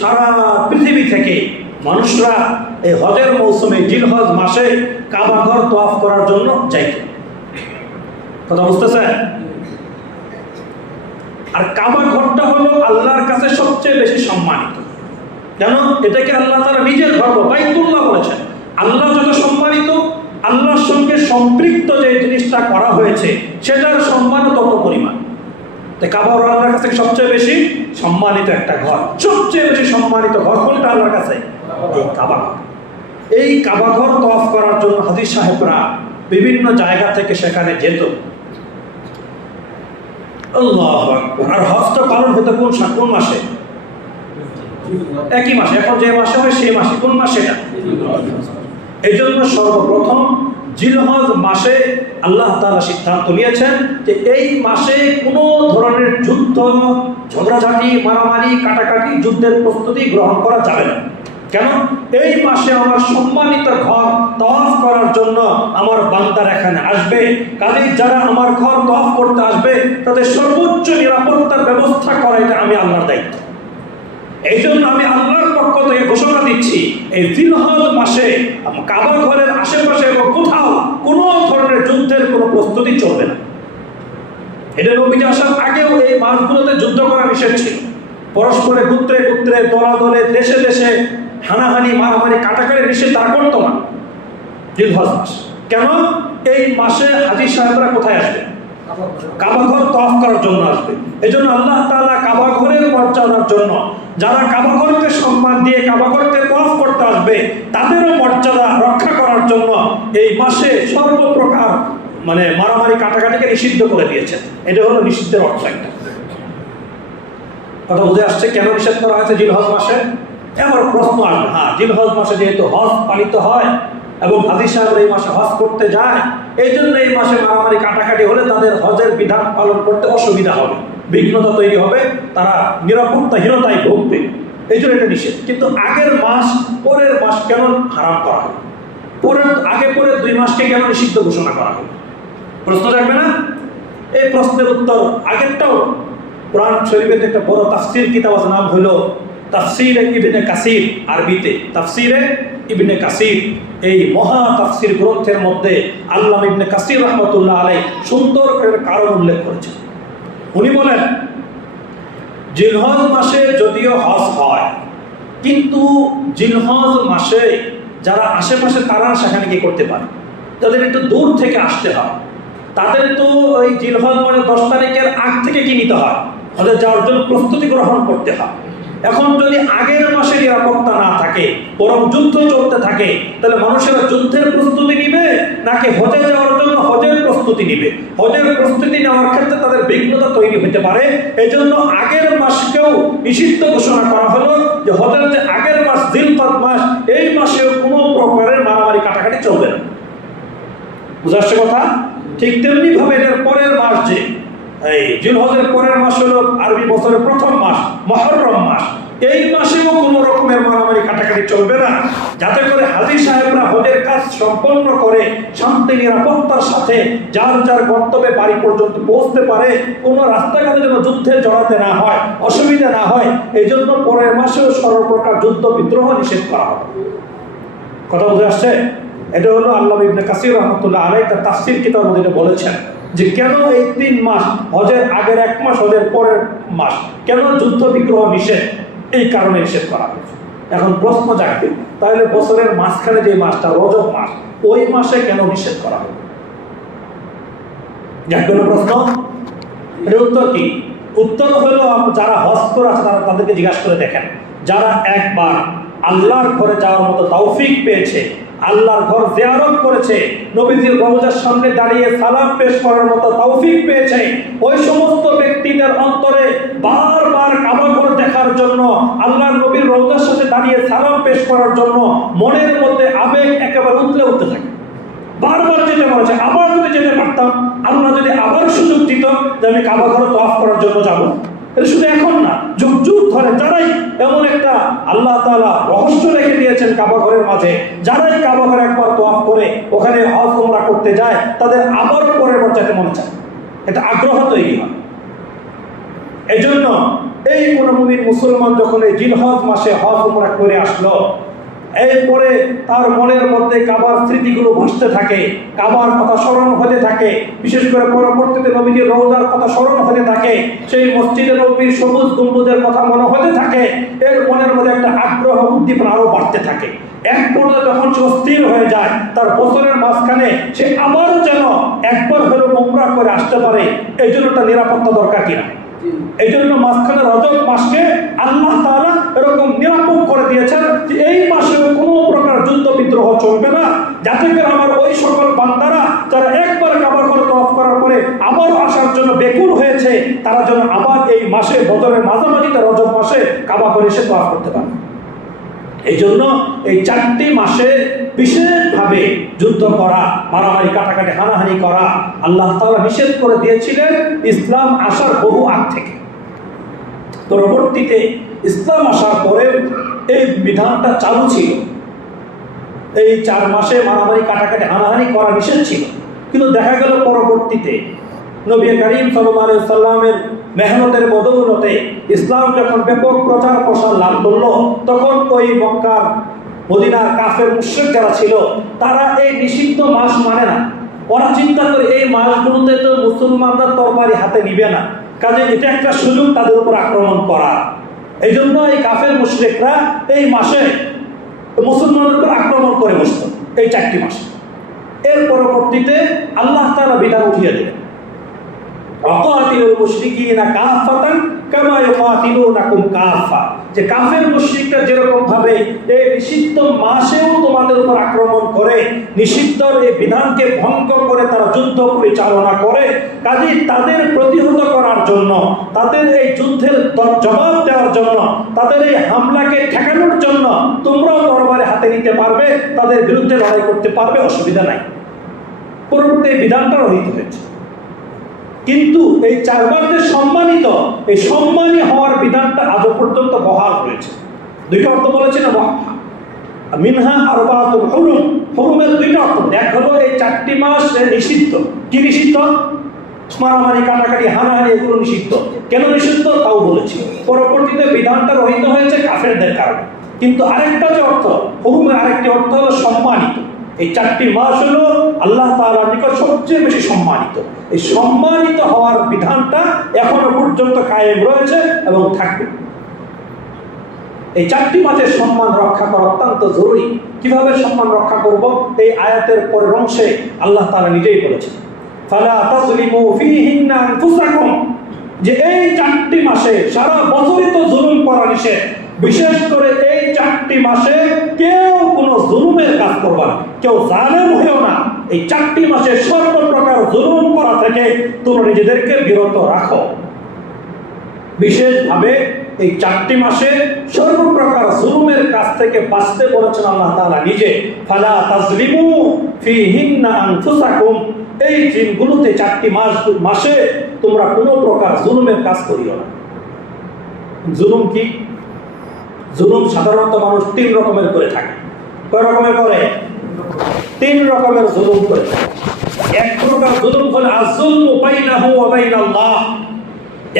সারা পৃথিবী থেকে মানুষরা এই হজের মৌসুমে জিলহজ মাসে কাবা ঘর তওয়াফ করার জন্য যাইত। কথা বুঝতেছেন? আর কাবা ঘরটা হলো আল্লাহর কাছে সবচেয়ে বেশি সম্মানিত। কেন? এটাকে আল্লাহ তাআলা নিজের ঘর বাইতুল্লাহ বলেছেন। আল্লাহ যত সম্মানিত, আল্লাহর সঙ্গে সম্পৃক্ত যে জিনিসটা করা হয়েছে সেটার সম্মান তত পরিমাণ। কাবা ঘর আল্লাহর কাছে সবচেয়ে বেশি সম্মানিত একটা ঘর। সবচেয়ে বেশি সম্মানিত ঘর কোনটা আল্লাহর কাছে? এই কাবা ঘর। এই কাবা ঘর তওয়াফ করার জন্য হাজী সাহেবরা বিভিন্ন জায়গা থেকে সেখানে যেত। আল্লাহু আকবার। আর হজটা পালন হতো কোন মাসে? একই মাসে। এখন যে মাসে হয় সেই মাসে। কোন মাসে এটা? এই জন্য সর্বপ্রথম জিলহজ মাসে আল্লাহ তাআলা সিদ্ধান্ত নিয়েছেন যে এই মাসে কোনো ধরনের যুদ্ধ, ঝগড়াঝাটি, মারামারি, কাটাকাটি, যুদ্ধের প্রস্তুতি গ্রহণ করা যাবে না। কেন? এই মাসে আমার সম্মানিত ঘর তওয়াফ করার জন্য আমার বান্দারা এখানে আসবে। কাজেই যারা আমার ঘর তওয়াফ করতে আসবে তাদের সর্বোচ্চ নিরাপত্তার ব্যবস্থা করা এটা আমি আল্লাহর দায়িত্ব। এই জন্য আমি আল্লাহর পক্ষ থেকে ঘোষণা দিচ্ছি, এই জিলহজ মাসে কাবা ঘরের আশেপাশে এবং কোথাও কোনো ধরনের যুদ্ধের কোনো প্রস্তুতি চলবে না। এটা নবীজি আসার আগেও এই মাসগুলোতে যুদ্ধ করা নিষেধ ছিল। পরস্পরে গুত্রে গুত্রে, দলে দেশে দেশে হানাহানি, মারামারি, কাটাকাটি নিষেধ তারা করতো না জিলহজ মাস। কেন? এই মাসে হাজী সাহেবরা কোথায় আসবে? কাবা ঘর তওয়াফ করার জন্য আসবে। এই জন্য আল্লাহ তাআলা কাবা ঘরের মর্যাদার জন্য, যারা কাবা ঘরকে সম্মান দিয়ে কাবা ঘরকে তওয়াফ করতে আসবে তাদেরও মর্যাদা রক্ষা করার জন্য এই মাসে সর্বপ্রকার মারামারি, কাটাকাটিকে নিষিদ্ধ করে দিয়েছেন। এটা হলো নিষিদ্ধের অর্থ একটা। কথা বুঝে আসছে কেন নিষেধ করা হয়েছে জিলহজ মাসে? এবার প্রশ্ন আসবে, হ্যাঁ, জিলহজ মাসে যেহেতু হজ পালিত হয় এবং হাজী সাহেবরা এই মাসে হজ করতে যায়, এই জন্য এই মাসে মারামারি, কাটাকাটি হলে তাদের হজের বিধান পালন করতে অসুবিধা হবে, বিঘ্নতা তৈরি হবে, তারা নিরাপত্তাহীনতায় ভুগবে। এই জন্য এটা নিষেধ। কিন্তু আগের মাস, পরের মাস কেন হারাম করা হয়? আগে পরে 2 মাসকে কেন নিষিদ্ধ ঘোষণা করা হয়? প্রশ্ন জাগবে না? এই প্রশ্নের উত্তর আগেরটাও কোরআন শরীফের একটা বড় তাফসীর কিতাব আছে, নাম হলো তাফসীরে ইবনে কাসির, আরবিতে তাফসীরে ইবনে কাসির। এই মহা তাফসীর গ্রন্থের মধ্যে আল্লামা ইবনে কাসির রাহমাতুল্লাহ আলাইহি সুন্দর করে কারণ উল্লেখ করেছেন। উনি বলেন, জিলহজ মাসে যদিও হজ হয়, কিন্তু জিলহজ মাসে যারা আশেপাশে তারা সেখানে কি করতে পারে? তাদের একটু দূর থেকে আসতে হয়। তাদের তো ওই জিলহজ 10 তারিখের আগ থেকে কি নিতে হয়? ওদের যাওয়ার জন্য প্রস্তুতি গ্রহণ করতে হয়। এখন যদি আগের মাসে নিরাপত্তা না থাকে, বরং যুদ্ধ চলতে থাকে, তাহলে মানুষেরা যুদ্ধের প্রস্তুতি নিবে নাকি হজে যাওয়ার জন্য হজের প্রস্তুতি নিবে? হজের প্রস্তুতি নেওয়ার ক্ষেত্রে তাদের বিঘ্নতা তৈরি হতে পারে। এই জন্য আগের মাসকেও নিষিদ্ধ ঘোষণা করা হলো যে হজের যে আগের মাস জিলহজ মাস, এই মাসেও কোনো প্রকারের মারামারি, কাটাকাটি চলবে না। বুঝা আসছে কথা? ঠিক তেমনি ভাবে এর পরের মাস, যে এই জিলহজের পরের মাস হলো আরবি বছরের প্রথম মাস, মুহররম মাস। এই মাসেও কোনো রকমের মারামারি, কাটাকাটি চলবে না, যাতে করে হাজী সাহেবরা হজের কাজ সম্পন্ন করে শান্তি নিরাপত্তার সাথে যার যার গন্তব্যে বাড়ি পর্যন্ত পৌঁছতে পারে। কোনো রাস্তাঘাটে যেন যুদ্ধে জড়াতে না হয়, অসুবিধা না হয়, এই জন্য পরের মাসেও সর্বপ্রকার যুদ্ধ বিদ্রোহ নিষেধ করা হবে। কথা বুঝে আসছে? এটা হলো আল্লামা ইবনে কাসির রাহমাতুল্লাহ আলাইহি তার তাফসীর কিতাবের মধ্যে বলেছেন যে কেন এই 3 মাস, হজের আগের 1 মাস, হজের পরের মাস, কেন যুদ্ধ বিগ্রহ নিষেধ? এই কারণে নিষেধ করা হয়েছে। এখন প্রশ্ন জাগবে, তাহলে বছরের মাঝখানে যে মাসটা রজব মাস, ওই মাসে কেন নিষেধ করা হবে? জাগবে না প্রশ্ন? এর উত্তর কি? উত্তর হলো যারা হজ করে আছে তাদেরকে জিজ্ঞাসা করে দেখেন, যারা একবার আল্লাহর ঘরে যাওয়ার মতো তৌফিক পেয়েছে, আল্লাহর ঘর জিয়ারত করেছে, নবীজির রওজার সামনে দাঁড়িয়ে সালাম পেশ করার মতো তৌফিক পেয়েছে, ওই সমস্ত ব্যক্তিদের অন্তরে বারবার কাবা ঘর দেখার জন্য, আল্লাহর নবীর রওজার সাথে দাঁড়িয়ে সালাম পেশ করার জন্য মনের মধ্যে আবেগ একেবারে উঠতে থাকে। বারবার যেতে বলেছে, আবার যদি যেতে পারতাম, আল্লাহ যদি আবার সুযোগ দিত যে আমি কাবা ঘরে তওয়াফ করার জন্য যাব। এটা শুধু এখন না, যুগ যুগ ধরে যারাই এমন একটা আল্লাহ তাআলা রহস্য রেখে দিয়েছেন কাবা ঘরের মাঝে, যারাই কাবা ঘরে একবার তওয়াফ করে ওখানে হজ উমরা করতে যায়, তাদের আবারও পরের বার যেতে মনে চায়, এটা আগ্রহ তৈরি হয়। এই জন্য এই কোন মুমিন মুসলমান যখন এই জিলহজ মাসে হজ উমরা করে আসলো, এরপরে তার মনের মধ্যে কাবার স্মৃতিগুলো ভাসতে থাকে, কাবার কথা স্মরণ হতে থাকে, বিশেষ করে পরবর্তীতে নবীজির রওজার কথা স্মরণ হতে থাকে, সেই মসজিদে নববীর সবুজ গম্বুজের কথা মনে হতে থাকে, এর মনের মধ্যে একটা আগ্রহ উদ্দীপনা আরো বাড়তে থাকে। এক পর্যায়ে যখন সে স্থির হয়ে যায়, তার বছরের মাঝখানে সে আবারও যেন একবার হলেও উমরা করে আসতে পারে, এই জন্য একটা নিরাপত্তা দরকার কিনা। এই জন্য মাঝখানে রজব মাসকে আল্লাহ তাআলা এরকম নিরাপদ করে দিয়েছেন যে এই মাসে কোনো প্রকার যুদ্ধ বিদ্রোহ চলবে না, যাতে করে আমার ওই সকল বান্দারা যারা একবার কাবা ঘর তওয়াফ করার পরে আবার আসার জন্য বেকুল হয়েছে, তারা যেন আবার এই মাসে বছরের মাঝামাঝিতে রজব মাসে কাবা ঘরে এসে তওয়াফ করতে পারে। এই জন্য এই 4টি মাসে বিশেষভাবে যুদ্ধ করা, মারামারি কাটাকাটি হানাহানি করা আল্লাহ তাআলা নিষেধ করে দিয়েছিলেন ইসলাম আসার বহু আগ থেকে। পরবর্তীতে ইসলাম আসার পরে এই বিধানটা চালু ছিল, এই 4 মাসে মারামারি কাটাকাটি হানাহানি করা নিষেধ ছিল। কিন্তু দেখা গেল পরবর্তীতে নবী করিম সাল্লাল্লাহু আলাইহি সাল্লামের মেহনতের বদৌলতে ইসলাম যখন ব্যাপক প্রচার প্রসার লাভ করলো, তখন ওই মক্কার মদিনার কাফের মুশরিক যারা ছিল, তারা এই নিষিদ্ধ মাস মানে না। ওরা চিন্তা করে এই মাসগুলোতে তো মুসলমানরা তরবারি হাতে নিবে না, কাজে এটা একটা সুযোগ তাদের উপর আক্রমণ করা। এই জন্য এই কাফের মুশরিকরা এই মাসে মুসলমানদের উপর আক্রমণ করে বসত, এই 4টি মাস। এর পরবর্তীতে আল্লাহ তাআলা বিধান উঠিয়ে দিলেন, ওয়াকাতিলুল মুশরিকিনা কাফাতান কামা ইউকাতিলুনাকুম কাফা, যে কাফের মুশরিকরা যেরকম ভাবে এই নিষিদ্ধ মাসেও তোমাদের উপর আক্রমণ করে, নিষিদ্ধ এই বিধানকে ভঙ্গ করে তারা যুদ্ধ পরিচালনা করে, কাজেই তাদের প্রতিহত করার জন্য, তাদের এই যুদ্ধের জবাব দেওয়ার জন্য, তাদের এই হামলাকে ঠেকানোর জন্য তোমরাও তরবারি হাতে নিতে পারবে, তাদের বিরুদ্ধে লড়াই করতে পারবে, অসুবিধা নাই। পরবর্তী এই বিধানটা রহিত হয়েছে। কিন্তু এই 4 বার যে সম্মানিত, এই সম্মানী হওয়ার বিধানটা আজও পর্যন্ত বহাল রয়েছে। 2টা অর্থ বলেছে না, মিনহা আরবাতুল হুরুম, হুরুমের 2টা অর্থ। এক হলো এই 4টি মাস নিষিদ্ধ। কি নিষিদ্ধ? মারামারি কাটাকাটি হানাহানি এগুলো নিষিদ্ধ। কেন নিষিদ্ধ তাও বলেছি। পরবর্তীতে বিধানটা রহিত হয়েছে কাফেরদের কারণে। কিন্তু আরেকটা যে অর্থ, হুরুমের আরেকটি অর্থ হলো সম্মানিত। এই 4টি মাস হলো আল্লাহ তাআলার নিকট সবচেয়ে বেশি সম্মানিত। এই সম্মানিত হওয়ার বিধানটা এখনো পর্যন্ত কায়েম রয়েছে এবং থাকবে। এই 4টি মাসের সম্মান রক্ষা করা অত্যন্ত জরুরি। কিভাবে সম্মান রক্ষা করব? এই আয়াতের পরের অংশে আল্লাহ তাআলা নিজেই বলেছেন, ফালা তাজলিমু ফীহিন্না আনফুসাকুম, যে এই 4টি মাসে সারা বছরই তো জুলুম করা নিষেধ, বিশেষ করে এই 4টি মাসে কেউ কোনো জুলুমের কাজ করবে না, কেউ জালেম হয়েও না। এই 4টি মাসে সর্বপ্রকার জুলুম করা থেকে তোমরা নিজেদেরকে বিরত রাখো। বিশেষভাবে এই 4টি মাসে সর্বপ্রকার জুলুমের কাছ থেকে বাঁচতে বলেছেন আল্লাহ তাআলা নিজে। ফালা তাজলিমু ফীহিন্না আনফুসাকুম, এই দিনগুলোতে 4টি মাসে তোমরা কোনো প্রকার জুলুমের কাজ করিও না। জুলুম কি? জুলুম সাধারণত মানুষ 3 রকমের করে থাকে। কয় রকমের করে? 3 রকমের জুলুম করে। এক প্রকার জুলুম হলো আয-যুলমু বাইনাহু ওয়া বাইনাল্লাহ।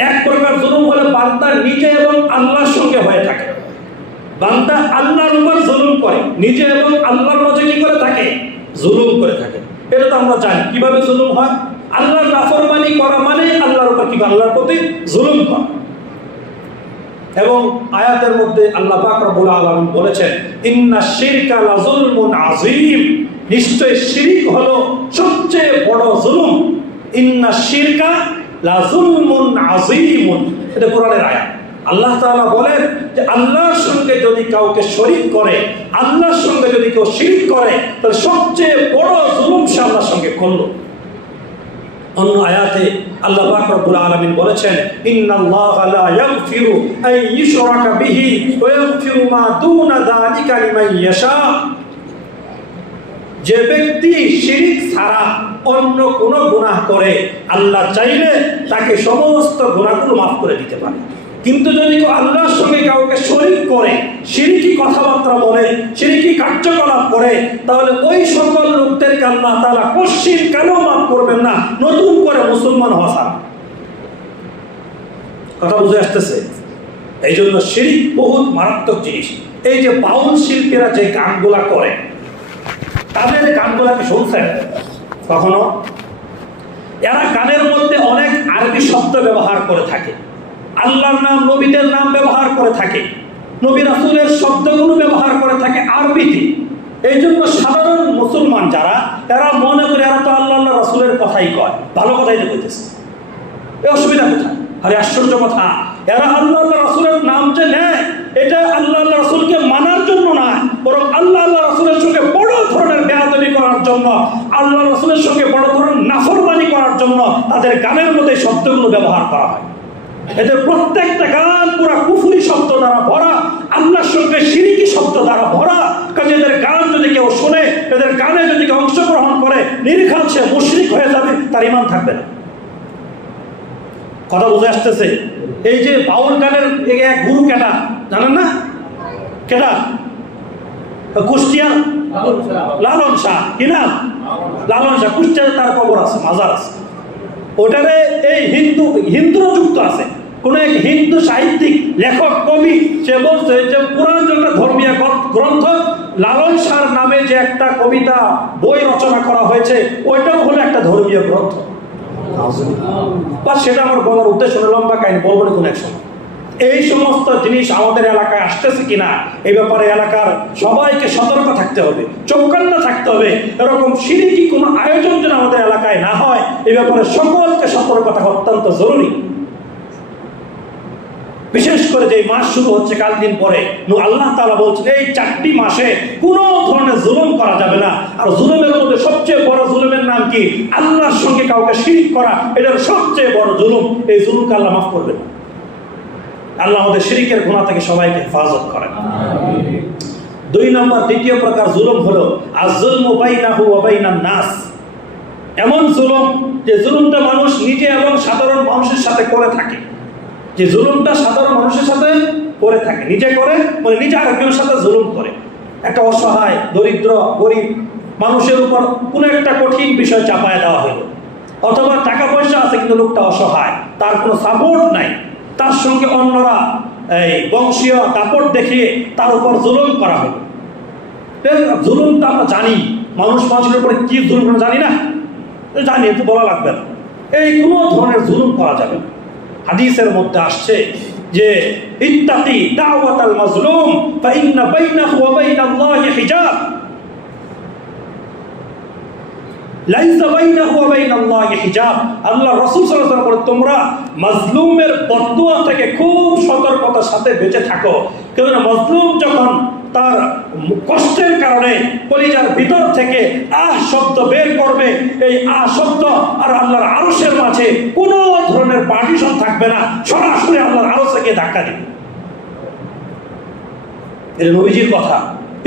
এক প্রকার জুলুম হলো বান্দা নিজে এবং আল্লাহর সঙ্গে হয়ে থাকে। বান্দা আল্লাহর উপর জুলুম করে, নিজে এবং আল্লাহর মাঝে কি করে থাকে? জুলুম করে থাকে। এটা তো আমরা জানি কিভাবে জুলুম হয়। আল্লাহর নাফরমানি করা মানে আল্লাহর উপর কি, আল্লাহর প্রতি জুলুম করা। এবং আয়াতের মধ্যে আল্লাহ পাক রব্বুল আলামিন বলেছেন, ইন্নাশ শিরকা লাযুলমুন আযীম, নিশ্চয় শিরক হলো সবচেয়ে বড় জুলুম। ইন্নাশ শিরকা লাযুলমুন আযীম, এটা কোরআনের আয়াত। আল্লাহ তাআলা বলেন যে আল্লাহর সঙ্গে যদি কাউকে শরীক করে, আল্লাহর সঙ্গে যদি কেউ শিরক করে, তাহলে সবচেয়ে বড় জুলুম সে আল্লাহর সঙ্গে করলো। অন্য আয়াতে আল্লাহ পাক রব্বুল আলামিন বলেছেন, ইন্নাল্লাহা লা ইয়াগফিরু আন ইউশরাকা বিহি ওয়া ইয়াগফিরু মা দুনা যালিকা লিমান ইয়াশা। যে ব্যক্তি শিরক ছাড়া অন্য কোনো গুনাহ করে, আল্লাহ চাইলে তাকে সমস্ত গুনাহগুলো মাফ করে দিতে পারে। কিন্তু যদি কেউ আল্লাহর সঙ্গে কাউকে শরীক করে, শিরকি কথাবার্তা বলে, শিরকি কার্যকলাপ করে, তাহলে ওই সকল লোকদেরকে আল্লাহ তাআলা কোশ্চিন কেন মাফ করবেন না, নতুন করে মুসলমান হওয়া ছাড়া। কথা বুঝে আসতেছে? এই জন্য শিরক বহুত মারাত্মক জিনিস। এই যে বাউল শিল্পীরা যে গানগুলা করে, তাদের গানগুলাকে শুনছেন কখনো? এরা গানের মধ্যে অনেক আরবি শব্দ ব্যবহার করে থাকে, আল্লাহর নাম, নবীদের নাম ব্যবহার করে থাকে, নবী রাসূলের শব্দগুলো ব্যবহার করে থাকে আরবিতে। এই জন্য সাধারণ মুসলমান যারা, এরা মনে করে এরা তো আল্লাহ রাসূলের কথাই কয়, ভালো কথাই তো কইতেছে, এই অসুবিধা কোথায়? আরে আশ্চর্য কথা, এরা আল্লাহ রাসূলের নাম যে নেয়, এটা আল্লাহ রাসূলকে মানার জন্য না, বরং আল্লাহ রাসূলের সঙ্গে বড় ধরনের বেয়াদবি করার জন্য, আল্লাহ রাসূলের সঙ্গে বড় ধরনের নাফরমানি করার জন্য তাদের গানের মধ্যে শব্দগুলো ব্যবহার করা হয়। এদের প্রত্যেকটা গান পুরা কুফরি শব্দ দ্বারা ভরা, আল্লাহর সঙ্গে শিরকি শব্দ দ্বারা ভরা। কাজে এদের গান যদি কেউ শোনে, এদের গানে যদি কেউ অংশগ্রহণ করে, নির্ঘাত সে মুশরিক হয়ে যাবে, তার ঈমান থাকবে না। কথা বুঝে আসতেছে? এই যে বাউল গানের এক গুরু কেটা জানেন না? কেটা? কুষ্টিয়া লালন শাহ। কি নাম? লালন শাহ। কুষ্টিয়াতে তার কবর আছে, মাজার আছে। ওটারে এই হিন্দুরও যুক্ত আছে। কোন এক হিন্দু সাহিত্যিক, লেখক, কবি, সে বলছে যে পুরাণ যে একটা ধর্মীয় গ্রন্থ, লালন শাহর নামে যে একটা কবিতা বই রচনা করা হয়েছে, ওইটাও হলো একটা ধর্মীয় গ্রন্থ। বা সেটা আমার বলার উদ্দেশ্য হলো, লম্বা কাহিনী বলবো না কোন এক সময়। এই সমস্ত জিনিস আমাদের এলাকায় আসতেছে কিনা, এই ব্যাপারে এলাকার সবাইকে সতর্ক থাকতে হবে, চৌকান্না থাকতে হবে। এরকম শিরকি কোনো আয়োজন যেন আমাদের এলাকায় না হয়, এই ব্যাপারে সকলকে সতর্ক থাকা অত্যন্ত জরুরি। বিশেষ করে যে মাস শুরু হচ্ছে কাল দিন পরে, আল্লাহ তাআলা বলছেন এই 4টি মাসে কোনো ধরনের জুলুম করা যাবে না। আর জুলুমের মধ্যে সবচেয়ে বড় জুলুমের নাম কি? আল্লাহর সঙ্গে কাউকে শিরক করা। এটার সবচেয়ে বড় জুলুম। এই জুলুমকে আল্লাহ মাফ করবেন না। আল্লাহ আমাদের শিরকের গুনাহ থেকে সবাইকে হেফাজত করেন। 2 নম্বর, দ্বিতীয় প্রকার জুলুম হলো আয-যুলমু বাইনাহু ওয়া বাইনান নাস। এমন জুলুম যে জুলুমটা মানুষ নিজে এবং সাধারণ মানুষের সাথে করে থাকে। যে জুলুমটা সাধারণ মানুষের সাথে করে থাকে, নিজে করে, মানে নিজে আরেকজনের সাথে জুলুম করে। একটা অসহায়, দরিদ্র, গরিব মানুষের উপর কোনো একটা কঠিন বিষয় চাপায় দেওয়া হলো, অথবা টাকা পয়সা আছে কিন্তু লোকটা অসহায়, তার কোনো সাপোর্ট নাই, তার সঙ্গে অন্যরা এই বংশীয় দাপট দেখিয়ে তার উপর জুলুম করা হলো। জুলুমটা আমরা জানি, মানুষের উপরে কি জুলুম জানি না, জানি, একটু বলা লাগবে না। এই কোনো ধরনের জুলুম করা যাবে না। হাদিসের মধ্যে আসছে যে ইত্তাকি দাওয়াতাল মাজলুম ফাইন্না বাইনাহু ওয়া বাইনাল্লাহি হিজাব, লাইসা বাইনাহু ওয়া বাইনাল্লাহি হিজাব। আল্লাহ রাসূল সাল্লাল্লাহু আলাইহি ওয়াসাল্লাম বলেন, তোমরা মাজলুমের বদদুয়া থেকে খুব সতর্কতার সাথে বেঁচে থাকো। কারণ মাজলুম যখন তার কষ্টের কারণে কলিজার ভিতর থেকে আহ শব্দ বের করবে, এই আহ শব্দ আর আল্লাহর আরশের মাঝে কোনো ধরনের পার্টিশন থাকবে না, সরাসরি আল্লাহর আরশে গিয়ে ধাক্কা দিবে। এটা নবীজির কথা।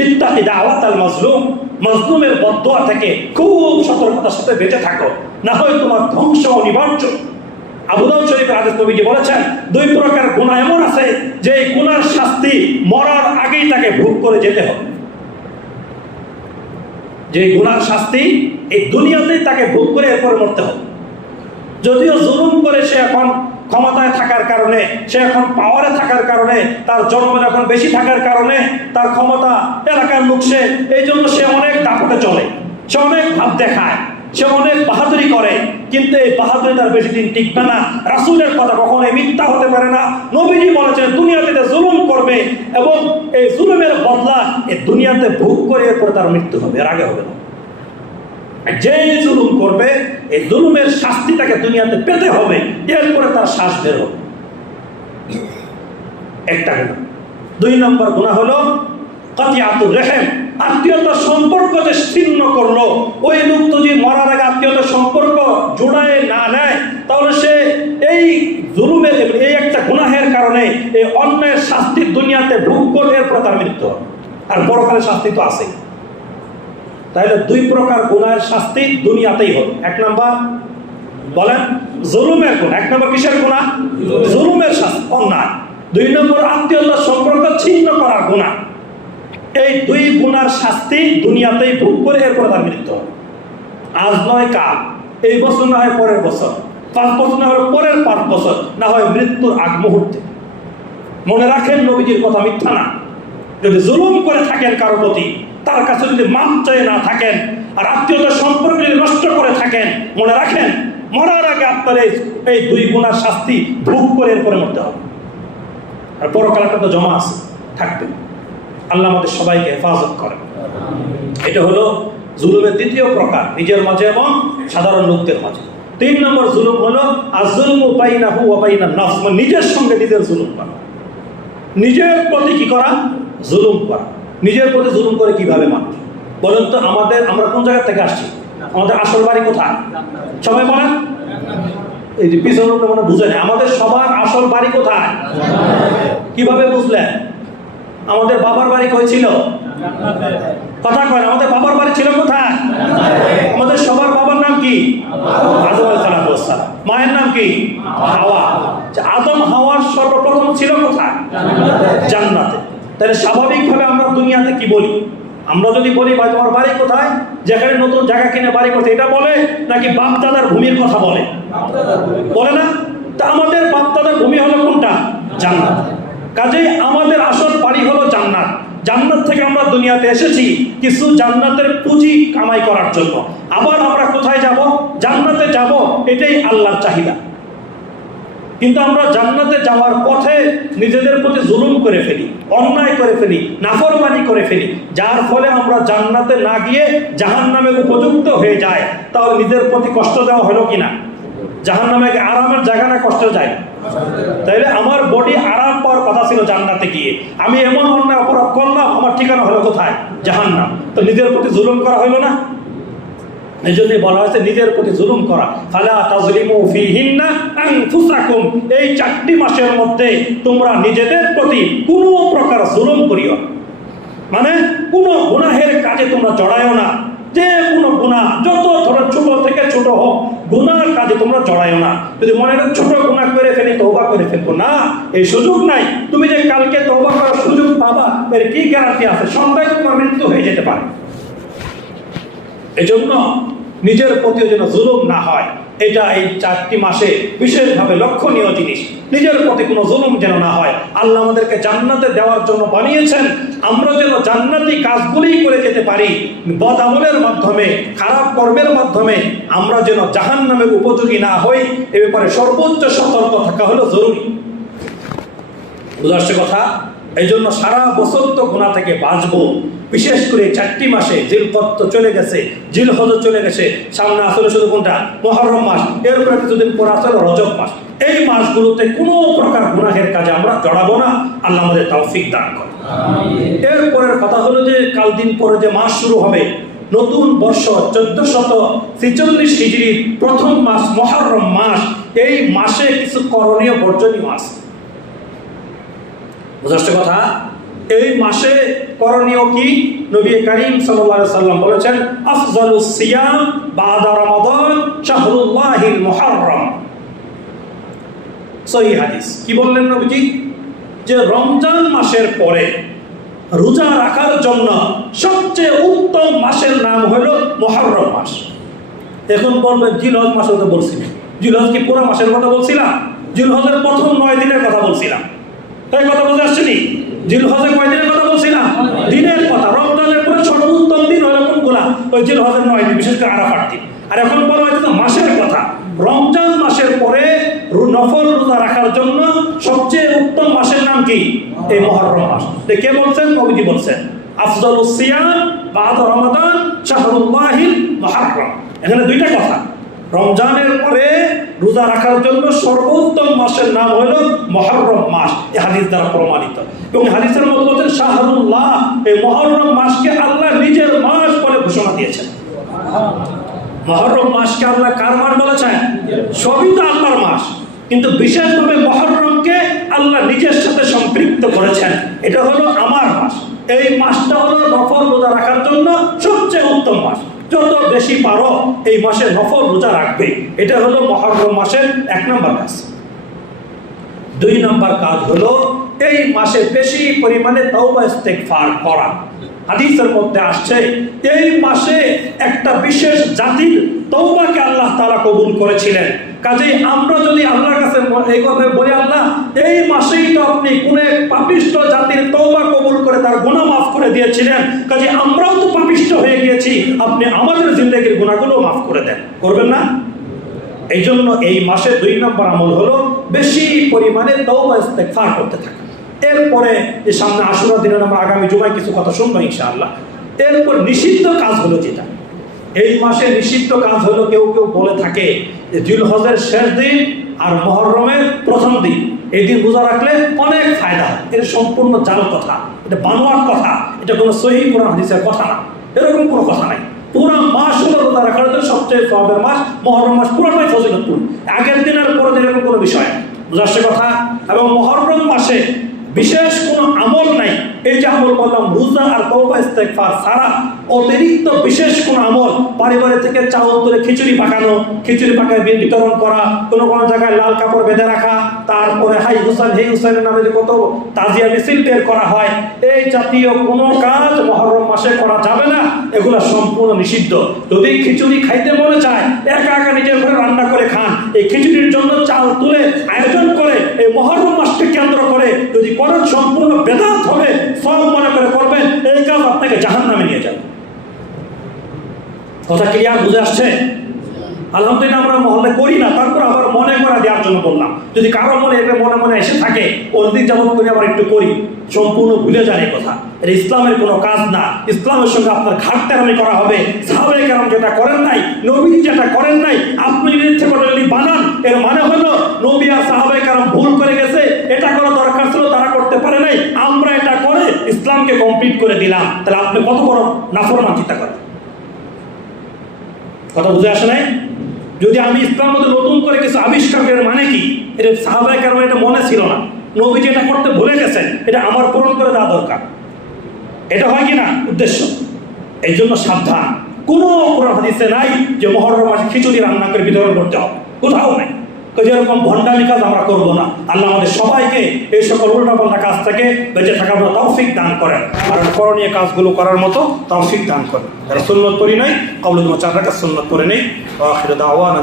ইত্তাকি দাওয়াতাল মাজলুম, মাজলুমের বদদুয়া থেকে খুব সতর্কতার সাথে বেঁচে থাকো, না হয় তোমার ধ্বংস অনিবার্য। আবু দাউদ শরীফের হাদিস, নবীজি বলেছেন 2 প্রকার গুনাহ এমন আছে যে এই গুনার শাস্তি মরার আগেই তাকে ভোগ করে যেতে হবে। যে গুনার শাস্তি এই দুনিয়াতেই তাকে ভোগ করে এরপরে মরতে হবে। যদিও জুলুম করে সে এখন ক্ষমতায় থাকার কারণে, সে এখন পাওয়ারে থাকার কারণে, তার জন্মের এখন বেশি থাকার কারণে, তার ক্ষমতা এলাকার লোক, সে এই জন্য সে অনেক দাপটে চলে, সে অনেক ভাব দেখায়, সে অনেক বাহাদুরি করে, কিন্তু এই বাহাদুরি তার বেশি দিন টিকবে না। রাসূলের কথা কখনোই মিথ্যা হতে পারে না। নবীজি বলেছেন দুনিয়াতে জুলুম করবে এবং এই জুলুমের বদলা এই দুনিয়াতে ভোগ করে এরপর তার মৃত্যু হবে, এর আগে হবে না। যে জুলুম করবে এই জুলুমের শাস্তি তাকে দুনিয়াতে পেতে হবে, এরপরে তার শ্বাস বের হবে। একটা গেল। 2 নম্বর গুনাহ হলো কাতিয়াতুর রহিম, আত্মীয়তার সম্পর্ক যে ছিন্ন করলো। ওই লোক যদি মরার আগে আত্মীয়তার সম্পর্ক জোড়ায় না নেয়, তাহলে সে এই জুলুমের এই একটা গুনাহের কারণে এই অন্যায়ের শাস্তি দুনিয়াতে ভোগ করে এরপর তার মৃত্যু হবে, আর পরকালের শাস্তি তো আছেই। তাহলে 2 প্রকার গুনাহের শাস্তি দুনিয়াতেই হবে। 1 নম্বর বলেন জুলুমের গুনাহ। 1 নম্বর কিসের গুনাহ? জুলুমের শাস্তি, অন্যায়। 2 নম্বর আত্মীয়তার সম্পর্ক ছিন্ন করার গুনাহ। এই 2 গুনার শাস্তি দুনিয়াতেই ভোগ করে এরপর তার মৃত্যু হবে। আজ নয় কাল, এই বছর না হয় পরের বছর, 5 বছর না হয় পরের 5 বছর, না হয় মৃত্যুর আগ মুহূর্তে। মনে রাখেন, নবীজির কথা মিথ্যা না। যদি জুলুম করে থাকেন কারো প্রতি, তার কাছে যদি মাপ চেয়ে না থাকেন, আর আত্মীয়তার সম্পর্ক যদি নষ্ট করে থাকেন, মনে রাখেন মরার আগে আপনার এই 2 গুনার শাস্তি ভোগ করে এরপরে মরতে হবে। আর পরকালটা তো জমা আছে, থাকবে। আল্লাহ আমাদের সবাইকে হেফাজত করেন। এটা হলো জুলুমের 2য় প্রকার, নিজের মাঝে এবং সাধারণ লোকদের মাঝে। 3 নম্বর জুলুম হলো আযুলমু বাইনাহু ওয়া বাইনান নাফস, নিজের সঙ্গে নিজের জুলুম করা। নিজের প্রতি কি করা? জুলুম করা। নিজের প্রতি জুলুম করে কিভাবে মানুষ বলেন তো? আমরা কোন জায়গা থেকে আসছি? আমাদের আসল বাড়ি কোথায়? সবাই বলেন। এই যে পিছনে মানে বুঝে নেই, আমাদের সবার আসল বাড়ি কোথায়? কিভাবে বুঝলেন? আমাদের বাবার বাড়ি কই ছিল? কথা কয়, আমাদের বাবার বাড়ি ছিল কোথায়? আমাদের সবার বাবার নাম কি? আদম আলাইহিস সালাম। মায়ের নাম কি? হাওয়া। আদম হাওয়ার সর্বপ্রথম ছিল কোথায়? জান্নাতে। তাহলে স্বাভাবিকভাবে আমরা দুনিয়াতে কি বলি? আমরা যদি বলি ভাই তোমার বাড়ি কোথায়, যেখানে নতুন জায়গা কিনে বাড়ি করছে, এটা বলে নাকি বাপ দাদার ভূমির কথা বলে? বলে না? তা আমাদের বাপ দাদার ভূমি হলো কোনটা? জান্নাত। কাজেই আমাদের আসল বাড়ি হলো জান্নাত। জান্নাত থেকে আমরা দুনিয়াতে এসেছি কিছু জান্নাতের পুঁজি কামাই করার জন্য। আবার আমরা কোথায় যাব? জান্নাতে যাব, এটাই আল্লাহর চাহিদা। কিন্তু আমরা জান্নাতে যাওয়ার পথে নিজেদের প্রতি জুলুম করে ফেলি, অন্যায় করে ফেলি, নাফরমানি করে ফেলি, যার ফলে আমরা জান্নাতে না গিয়ে জাহান্নামের উপযুক্ত হয়ে যায়। তাহলে নিজের প্রতি কষ্ট দেওয়া হলো কিনা? জাহান্নামে আরামের জায়গা না কষ্টের জায়গা? তাইলে আমার বডি আরাম পাওয়ার কথা ছিল জান্নাতে গিয়ে, আমি এমন অন্যায় অপরাধ করলাম, আমার ঠিকানা হলো কোথায়? জাহান্নাম। তো নিজের প্রতি জুলুম করা হলো না? এই জন্য বলা হয়েছে নিজের প্রতি জুলুম করা। ফালা তাজলিমু ফিহিন্না আনফুসাকুম, এই 4টি মাসের মধ্যে তোমরা নিজেদের প্রতি কোনো প্রকার জুলুম করিও, মানে কোনো গুনাহের কাজে তোমরা জড়ায়ও না। যে কোনো গুনাহ, যত ধরো ছোট থেকে ছোট হোক, গুনাহের কাজে তোমরা জড়ায়ও না। যদি মনে হয় ছোট গুনাহ করে ফেলি, তওবা করে ফেলবো, না, এই সুযোগ নাই। তুমি যে কালকে তওবা করার সুযোগ পাবা, এর কি গ্যারান্টি আছে? সন্ধ্যায় তোমার মৃত্যু হয়ে যেতে পারে। এজন্য নিজের প্রতি যেন জুলুম না হয়, এটা এই 4টি মাসে বিশেষভাবে লক্ষণীয় জিনিস। নিজের প্রতি কোনো জুলুম যেন না হয়। আল্লাহ আমাদেরকে জান্নাতে দেওয়ার জন্য বানিয়েছেন, আমরা যেন জান্নাতি কাজগুলি করে যেতে পারি। বদ আমলের মাধ্যমে, খারাপ কর্মের মাধ্যমে আমরা যেন জাহান্নামের উপযোগী না হই, এ ব্যাপারে সর্বোচ্চ সতর্ক থাকা হলো জরুরি। বুঝাচ্ছে কথা? এই জন্য সারা বছর তো গুনাহ থেকে বাঁচবো, বিশেষ করে 4টি মাসে, জিলকদ চলে গেছে, জিলহজ চলে গেছে, সামনে আসলে শুধু কোনটা? মুহররম মাস, এরপরে কিছুদিন পর আসলে রজব মাস। এই মাসগুলোতে কোনো প্রকার গুনাহের কাজে আমরা জড়াবো না। আল্লাহ আমাদের তৌফিক দান করুন। এরপরের কথা হলো যে কাল দিন পরে যে মাস শুরু হবে, নতুন বর্ষ 1446 হিজরির প্রথম মাস মুহররম মাস। এই মাসে কিছু করণীয় বর্জনীয় আছে। বুঝাচ্ছে কথা? এই মাসে করণীয় কি? নবী করিম সাল্লাল্লাহু আলাইহি সাল্লাম বলেছেন, আফজালুস সিয়াম বাদা রমাদান শাহরুল্লাহিল মুহররম। সহিহ হাদিস। কি বললেন নবীজি? যে রমজান মাসের পরে রোজা রাখার জন্য সবচেয়ে উত্তম মাসের নাম হলো মুহররম মাস। এখন বলবেন জিলহজ মাসের কথা বলছিলাম। জিলহজ কি পুরো মাসের কথা বলছিলাম? জিলহজের প্রথম 9 দিনের কথা বলছিলাম। তাই কথা বুঝে আসছেনি? জিলহজের কয় দিনের কথা বলছিলাম? দিনের কথা। রমজানের পরে সর্বোত্তম দিন হলো কোনগুলা? ওই জিলহজের 9 দিন, বিশেষ করে আরাফার দিন। আর এখন বলা হয়েছে মাসের কথা। রমজান মাসের পরে নফল রোজা রাখার জন্য সবচেয়ে উত্তম মাসের নাম কি? এই মুহররম মাস। কে বলছেন? নবীজি বলছেন, আফজালুস সিয়াম বাদা রমাদান শাহরুল্লাহিল মুহররম। এখানে 2টা কথা। রমজানের পরে রোজা রাখার জন্য সর্বোত্তম মাসের নাম হলো মুহররম মাস। এই হাদিস দ্বারা প্রমাণিত। এবং হাদিসের মধ্যে বলছেন শাহরুল্লাহ, এই মুহররম মাসকে আল্লাহ নিজের মাস বলে ঘোষণা দিয়েছেন। মুহররম মাসকে আল্লাহ কার মাস বলেছেন? সবই তো আল্লাহর মাস, কিন্তু বিশেষভাবে মুহররমকে আল্লাহ নিজের সাথে সম্পৃক্ত করেছেন। এটা হলো আমার মাস। এই মাসটা হলো নফল রোজা রাখার জন্য সবচেয়ে উত্তম মাস। যত বেশি পারো এই মাসে নফল রোজা রাখবে। এটা হলো মুহররম মাসের 1 নম্বর কাজ। 2 নম্বর কাজ হলো এই মাসে বেশি পরিমাণে তওবা ইস্তেগফার করা। হাদিসের মধ্যে আসছে এই মাসে একটা বিশেষ জাতির তওবাকে আল্লাহ তাআলা কবুল করেছিলেন। কাজেই আমরা যদি আল্লাহর কাছে এই কথা বলি, আল্লাহ এই মাসেই তো আপনি কোন এক পাপিষ্ঠ জাতির তওবা কবুল করে তার গুনাহ মাফ করে দিয়েছিলেন, কাজেই আমরাও তো পাপিষ্ঠ হয়ে গিয়েছি, আপনি আমাদের জিন্দেগির গুনাহগুলো মাফ করে দেন, করবেন না? এই জন্য এই মাসে 2 নম্বর আমল হলো বেশি পরিমাণে তওবা ইস্তেগফার করতে থাকা। এরপরে যে সামনে আশুরার দিনে আমরা আগামী জুমায় কিছু কথা শুনবো ইনশাআল্লাহ। এরপর নিষিদ্ধ কাজ হলো যেটা এই মাসে নিষিদ্ধ কাজ হলো, কেউ কেউ বলে থাকে যে জিলহজের শেষ দিন আর মুহররমের প্রথম দিন, এই দিন রোজা রাখলে অনেক ফায়দা হয়। এটা সম্পূর্ণ জাল কথা, এটা বানোয়াট কথা, এটা কোনো সহিহ কোরআন হাদিসের কথা না, এরকম কোনো কথা নাই। পুরো মাস হলো রোজা রাখার জন্য সবচেয়ে সওয়াবের মাস মুহররম মাস, পুরোটাই ফজিলতপূর্ণ। আগের দিন আর পরের দিন এরকম কোনো বিষয় না, বুঝাচ্ছে কথা। এবং মুহররম মাসে বিশেষ কোনো আমল নাই। এই যে আমল বললাম রোজা আর তওবা ইস্তেগফার ছাড়া অতিরিক্ত বিশেষ কোনো আমল, পরিবারের থেকে চাউল তুলে খিচুড়ি পাকায় বিতরণ করা, কোনো কোনো জায়গায় লাল কাপড় বেঁধে রাখা, তারপরে হাই হুসাইন হে হুসাইনের নামে যে কত তাজিয়া মিছিল বের করা হয়, এই জাতীয় কোনো কাজ মুহররম মাসে করা যাবে না। এগুলা সম্পূর্ণ নিষিদ্ধ। যদি খিচুড়ি খাইতে মনে চায় একা একা নিজের ঘরে রান্না করে খান, এই খিচুড়ির জন্য চাল তুলে আয়োজন করে এই মুহররম মাসকে কেন্দ্র করে যদি করেন সম্পূর্ণ বেদাত হবে, সব মনে করে করবেন, এই কাজ আপনাকে জাহান্নামে নিয়ে যাবে। কথা ক্লিয়ার বুঝে আসছে? আলহামদুলিল্লাহ আমরা মহল্লায় করি না, তারপর আবার মনে করা দেওয়ার জন্য বললাম। যদি কারো মনে এটা মনে মনে এসে থাকে অন্যদিন যাবত করি আবার একটু করি, সম্পূর্ণ ভুলে যান এই কথা। এটা ইসলামের কোনো কাজ না। ইসলামের সঙ্গে আপনার ঘাটতেরামি করা হবে। সাহাবায়ে কেরাম যেটা করেন নাই, নবী যেটা করেন নাই, আপনি যদি ইচ্ছে করে যদি বানান, এর মানে হলো নবী আর সাহাবায়ে কেরাম ভুল করে গেছে, এটা করা দরকার ছিল, তারা করতে পারে নাই, আমরা এটা করে ইসলামকে কমপ্লিট করে দিলাম। তাহলে আপনি কত বড় নাফরমান চিন্তা করেন। কথা বুঝে আসে নাই? যদি আমি ইসলামের মধ্যে নতুন করে কিছু আবিষ্কার করার মানে কি, এটা সাহাবায়ে কেরামের এটা মনে ছিল না, নবী যেটা করতে ভুলে গেছেন, এটা আমার পূরণ করে দেওয়া দরকার। এটা হয় কি না উদ্দেশ্য? এই জন্য সাবধান। কোনো কোরআন হাদিসে নাই যে মুহররম মাসে খিচুড়ি রান্না করে বিতরণ করতে হবে, কোথাও নাই। যেরকম ভণ্ডামি কাজ আমরা করবো না। আল্লাহ আমাদের সবাইকে এই সকল উল্টাপাল্টা কাজ থেকে বেঁচে থাকার মতো তৌফিক দান করেন, আর করণীয় কাজগুলো করার মতো তৌফিক দান করেন। যারা সুন্নত করি নাই, কওলে 4 রাকাত সুন্নত করে নেই। আখির দাওয়ানা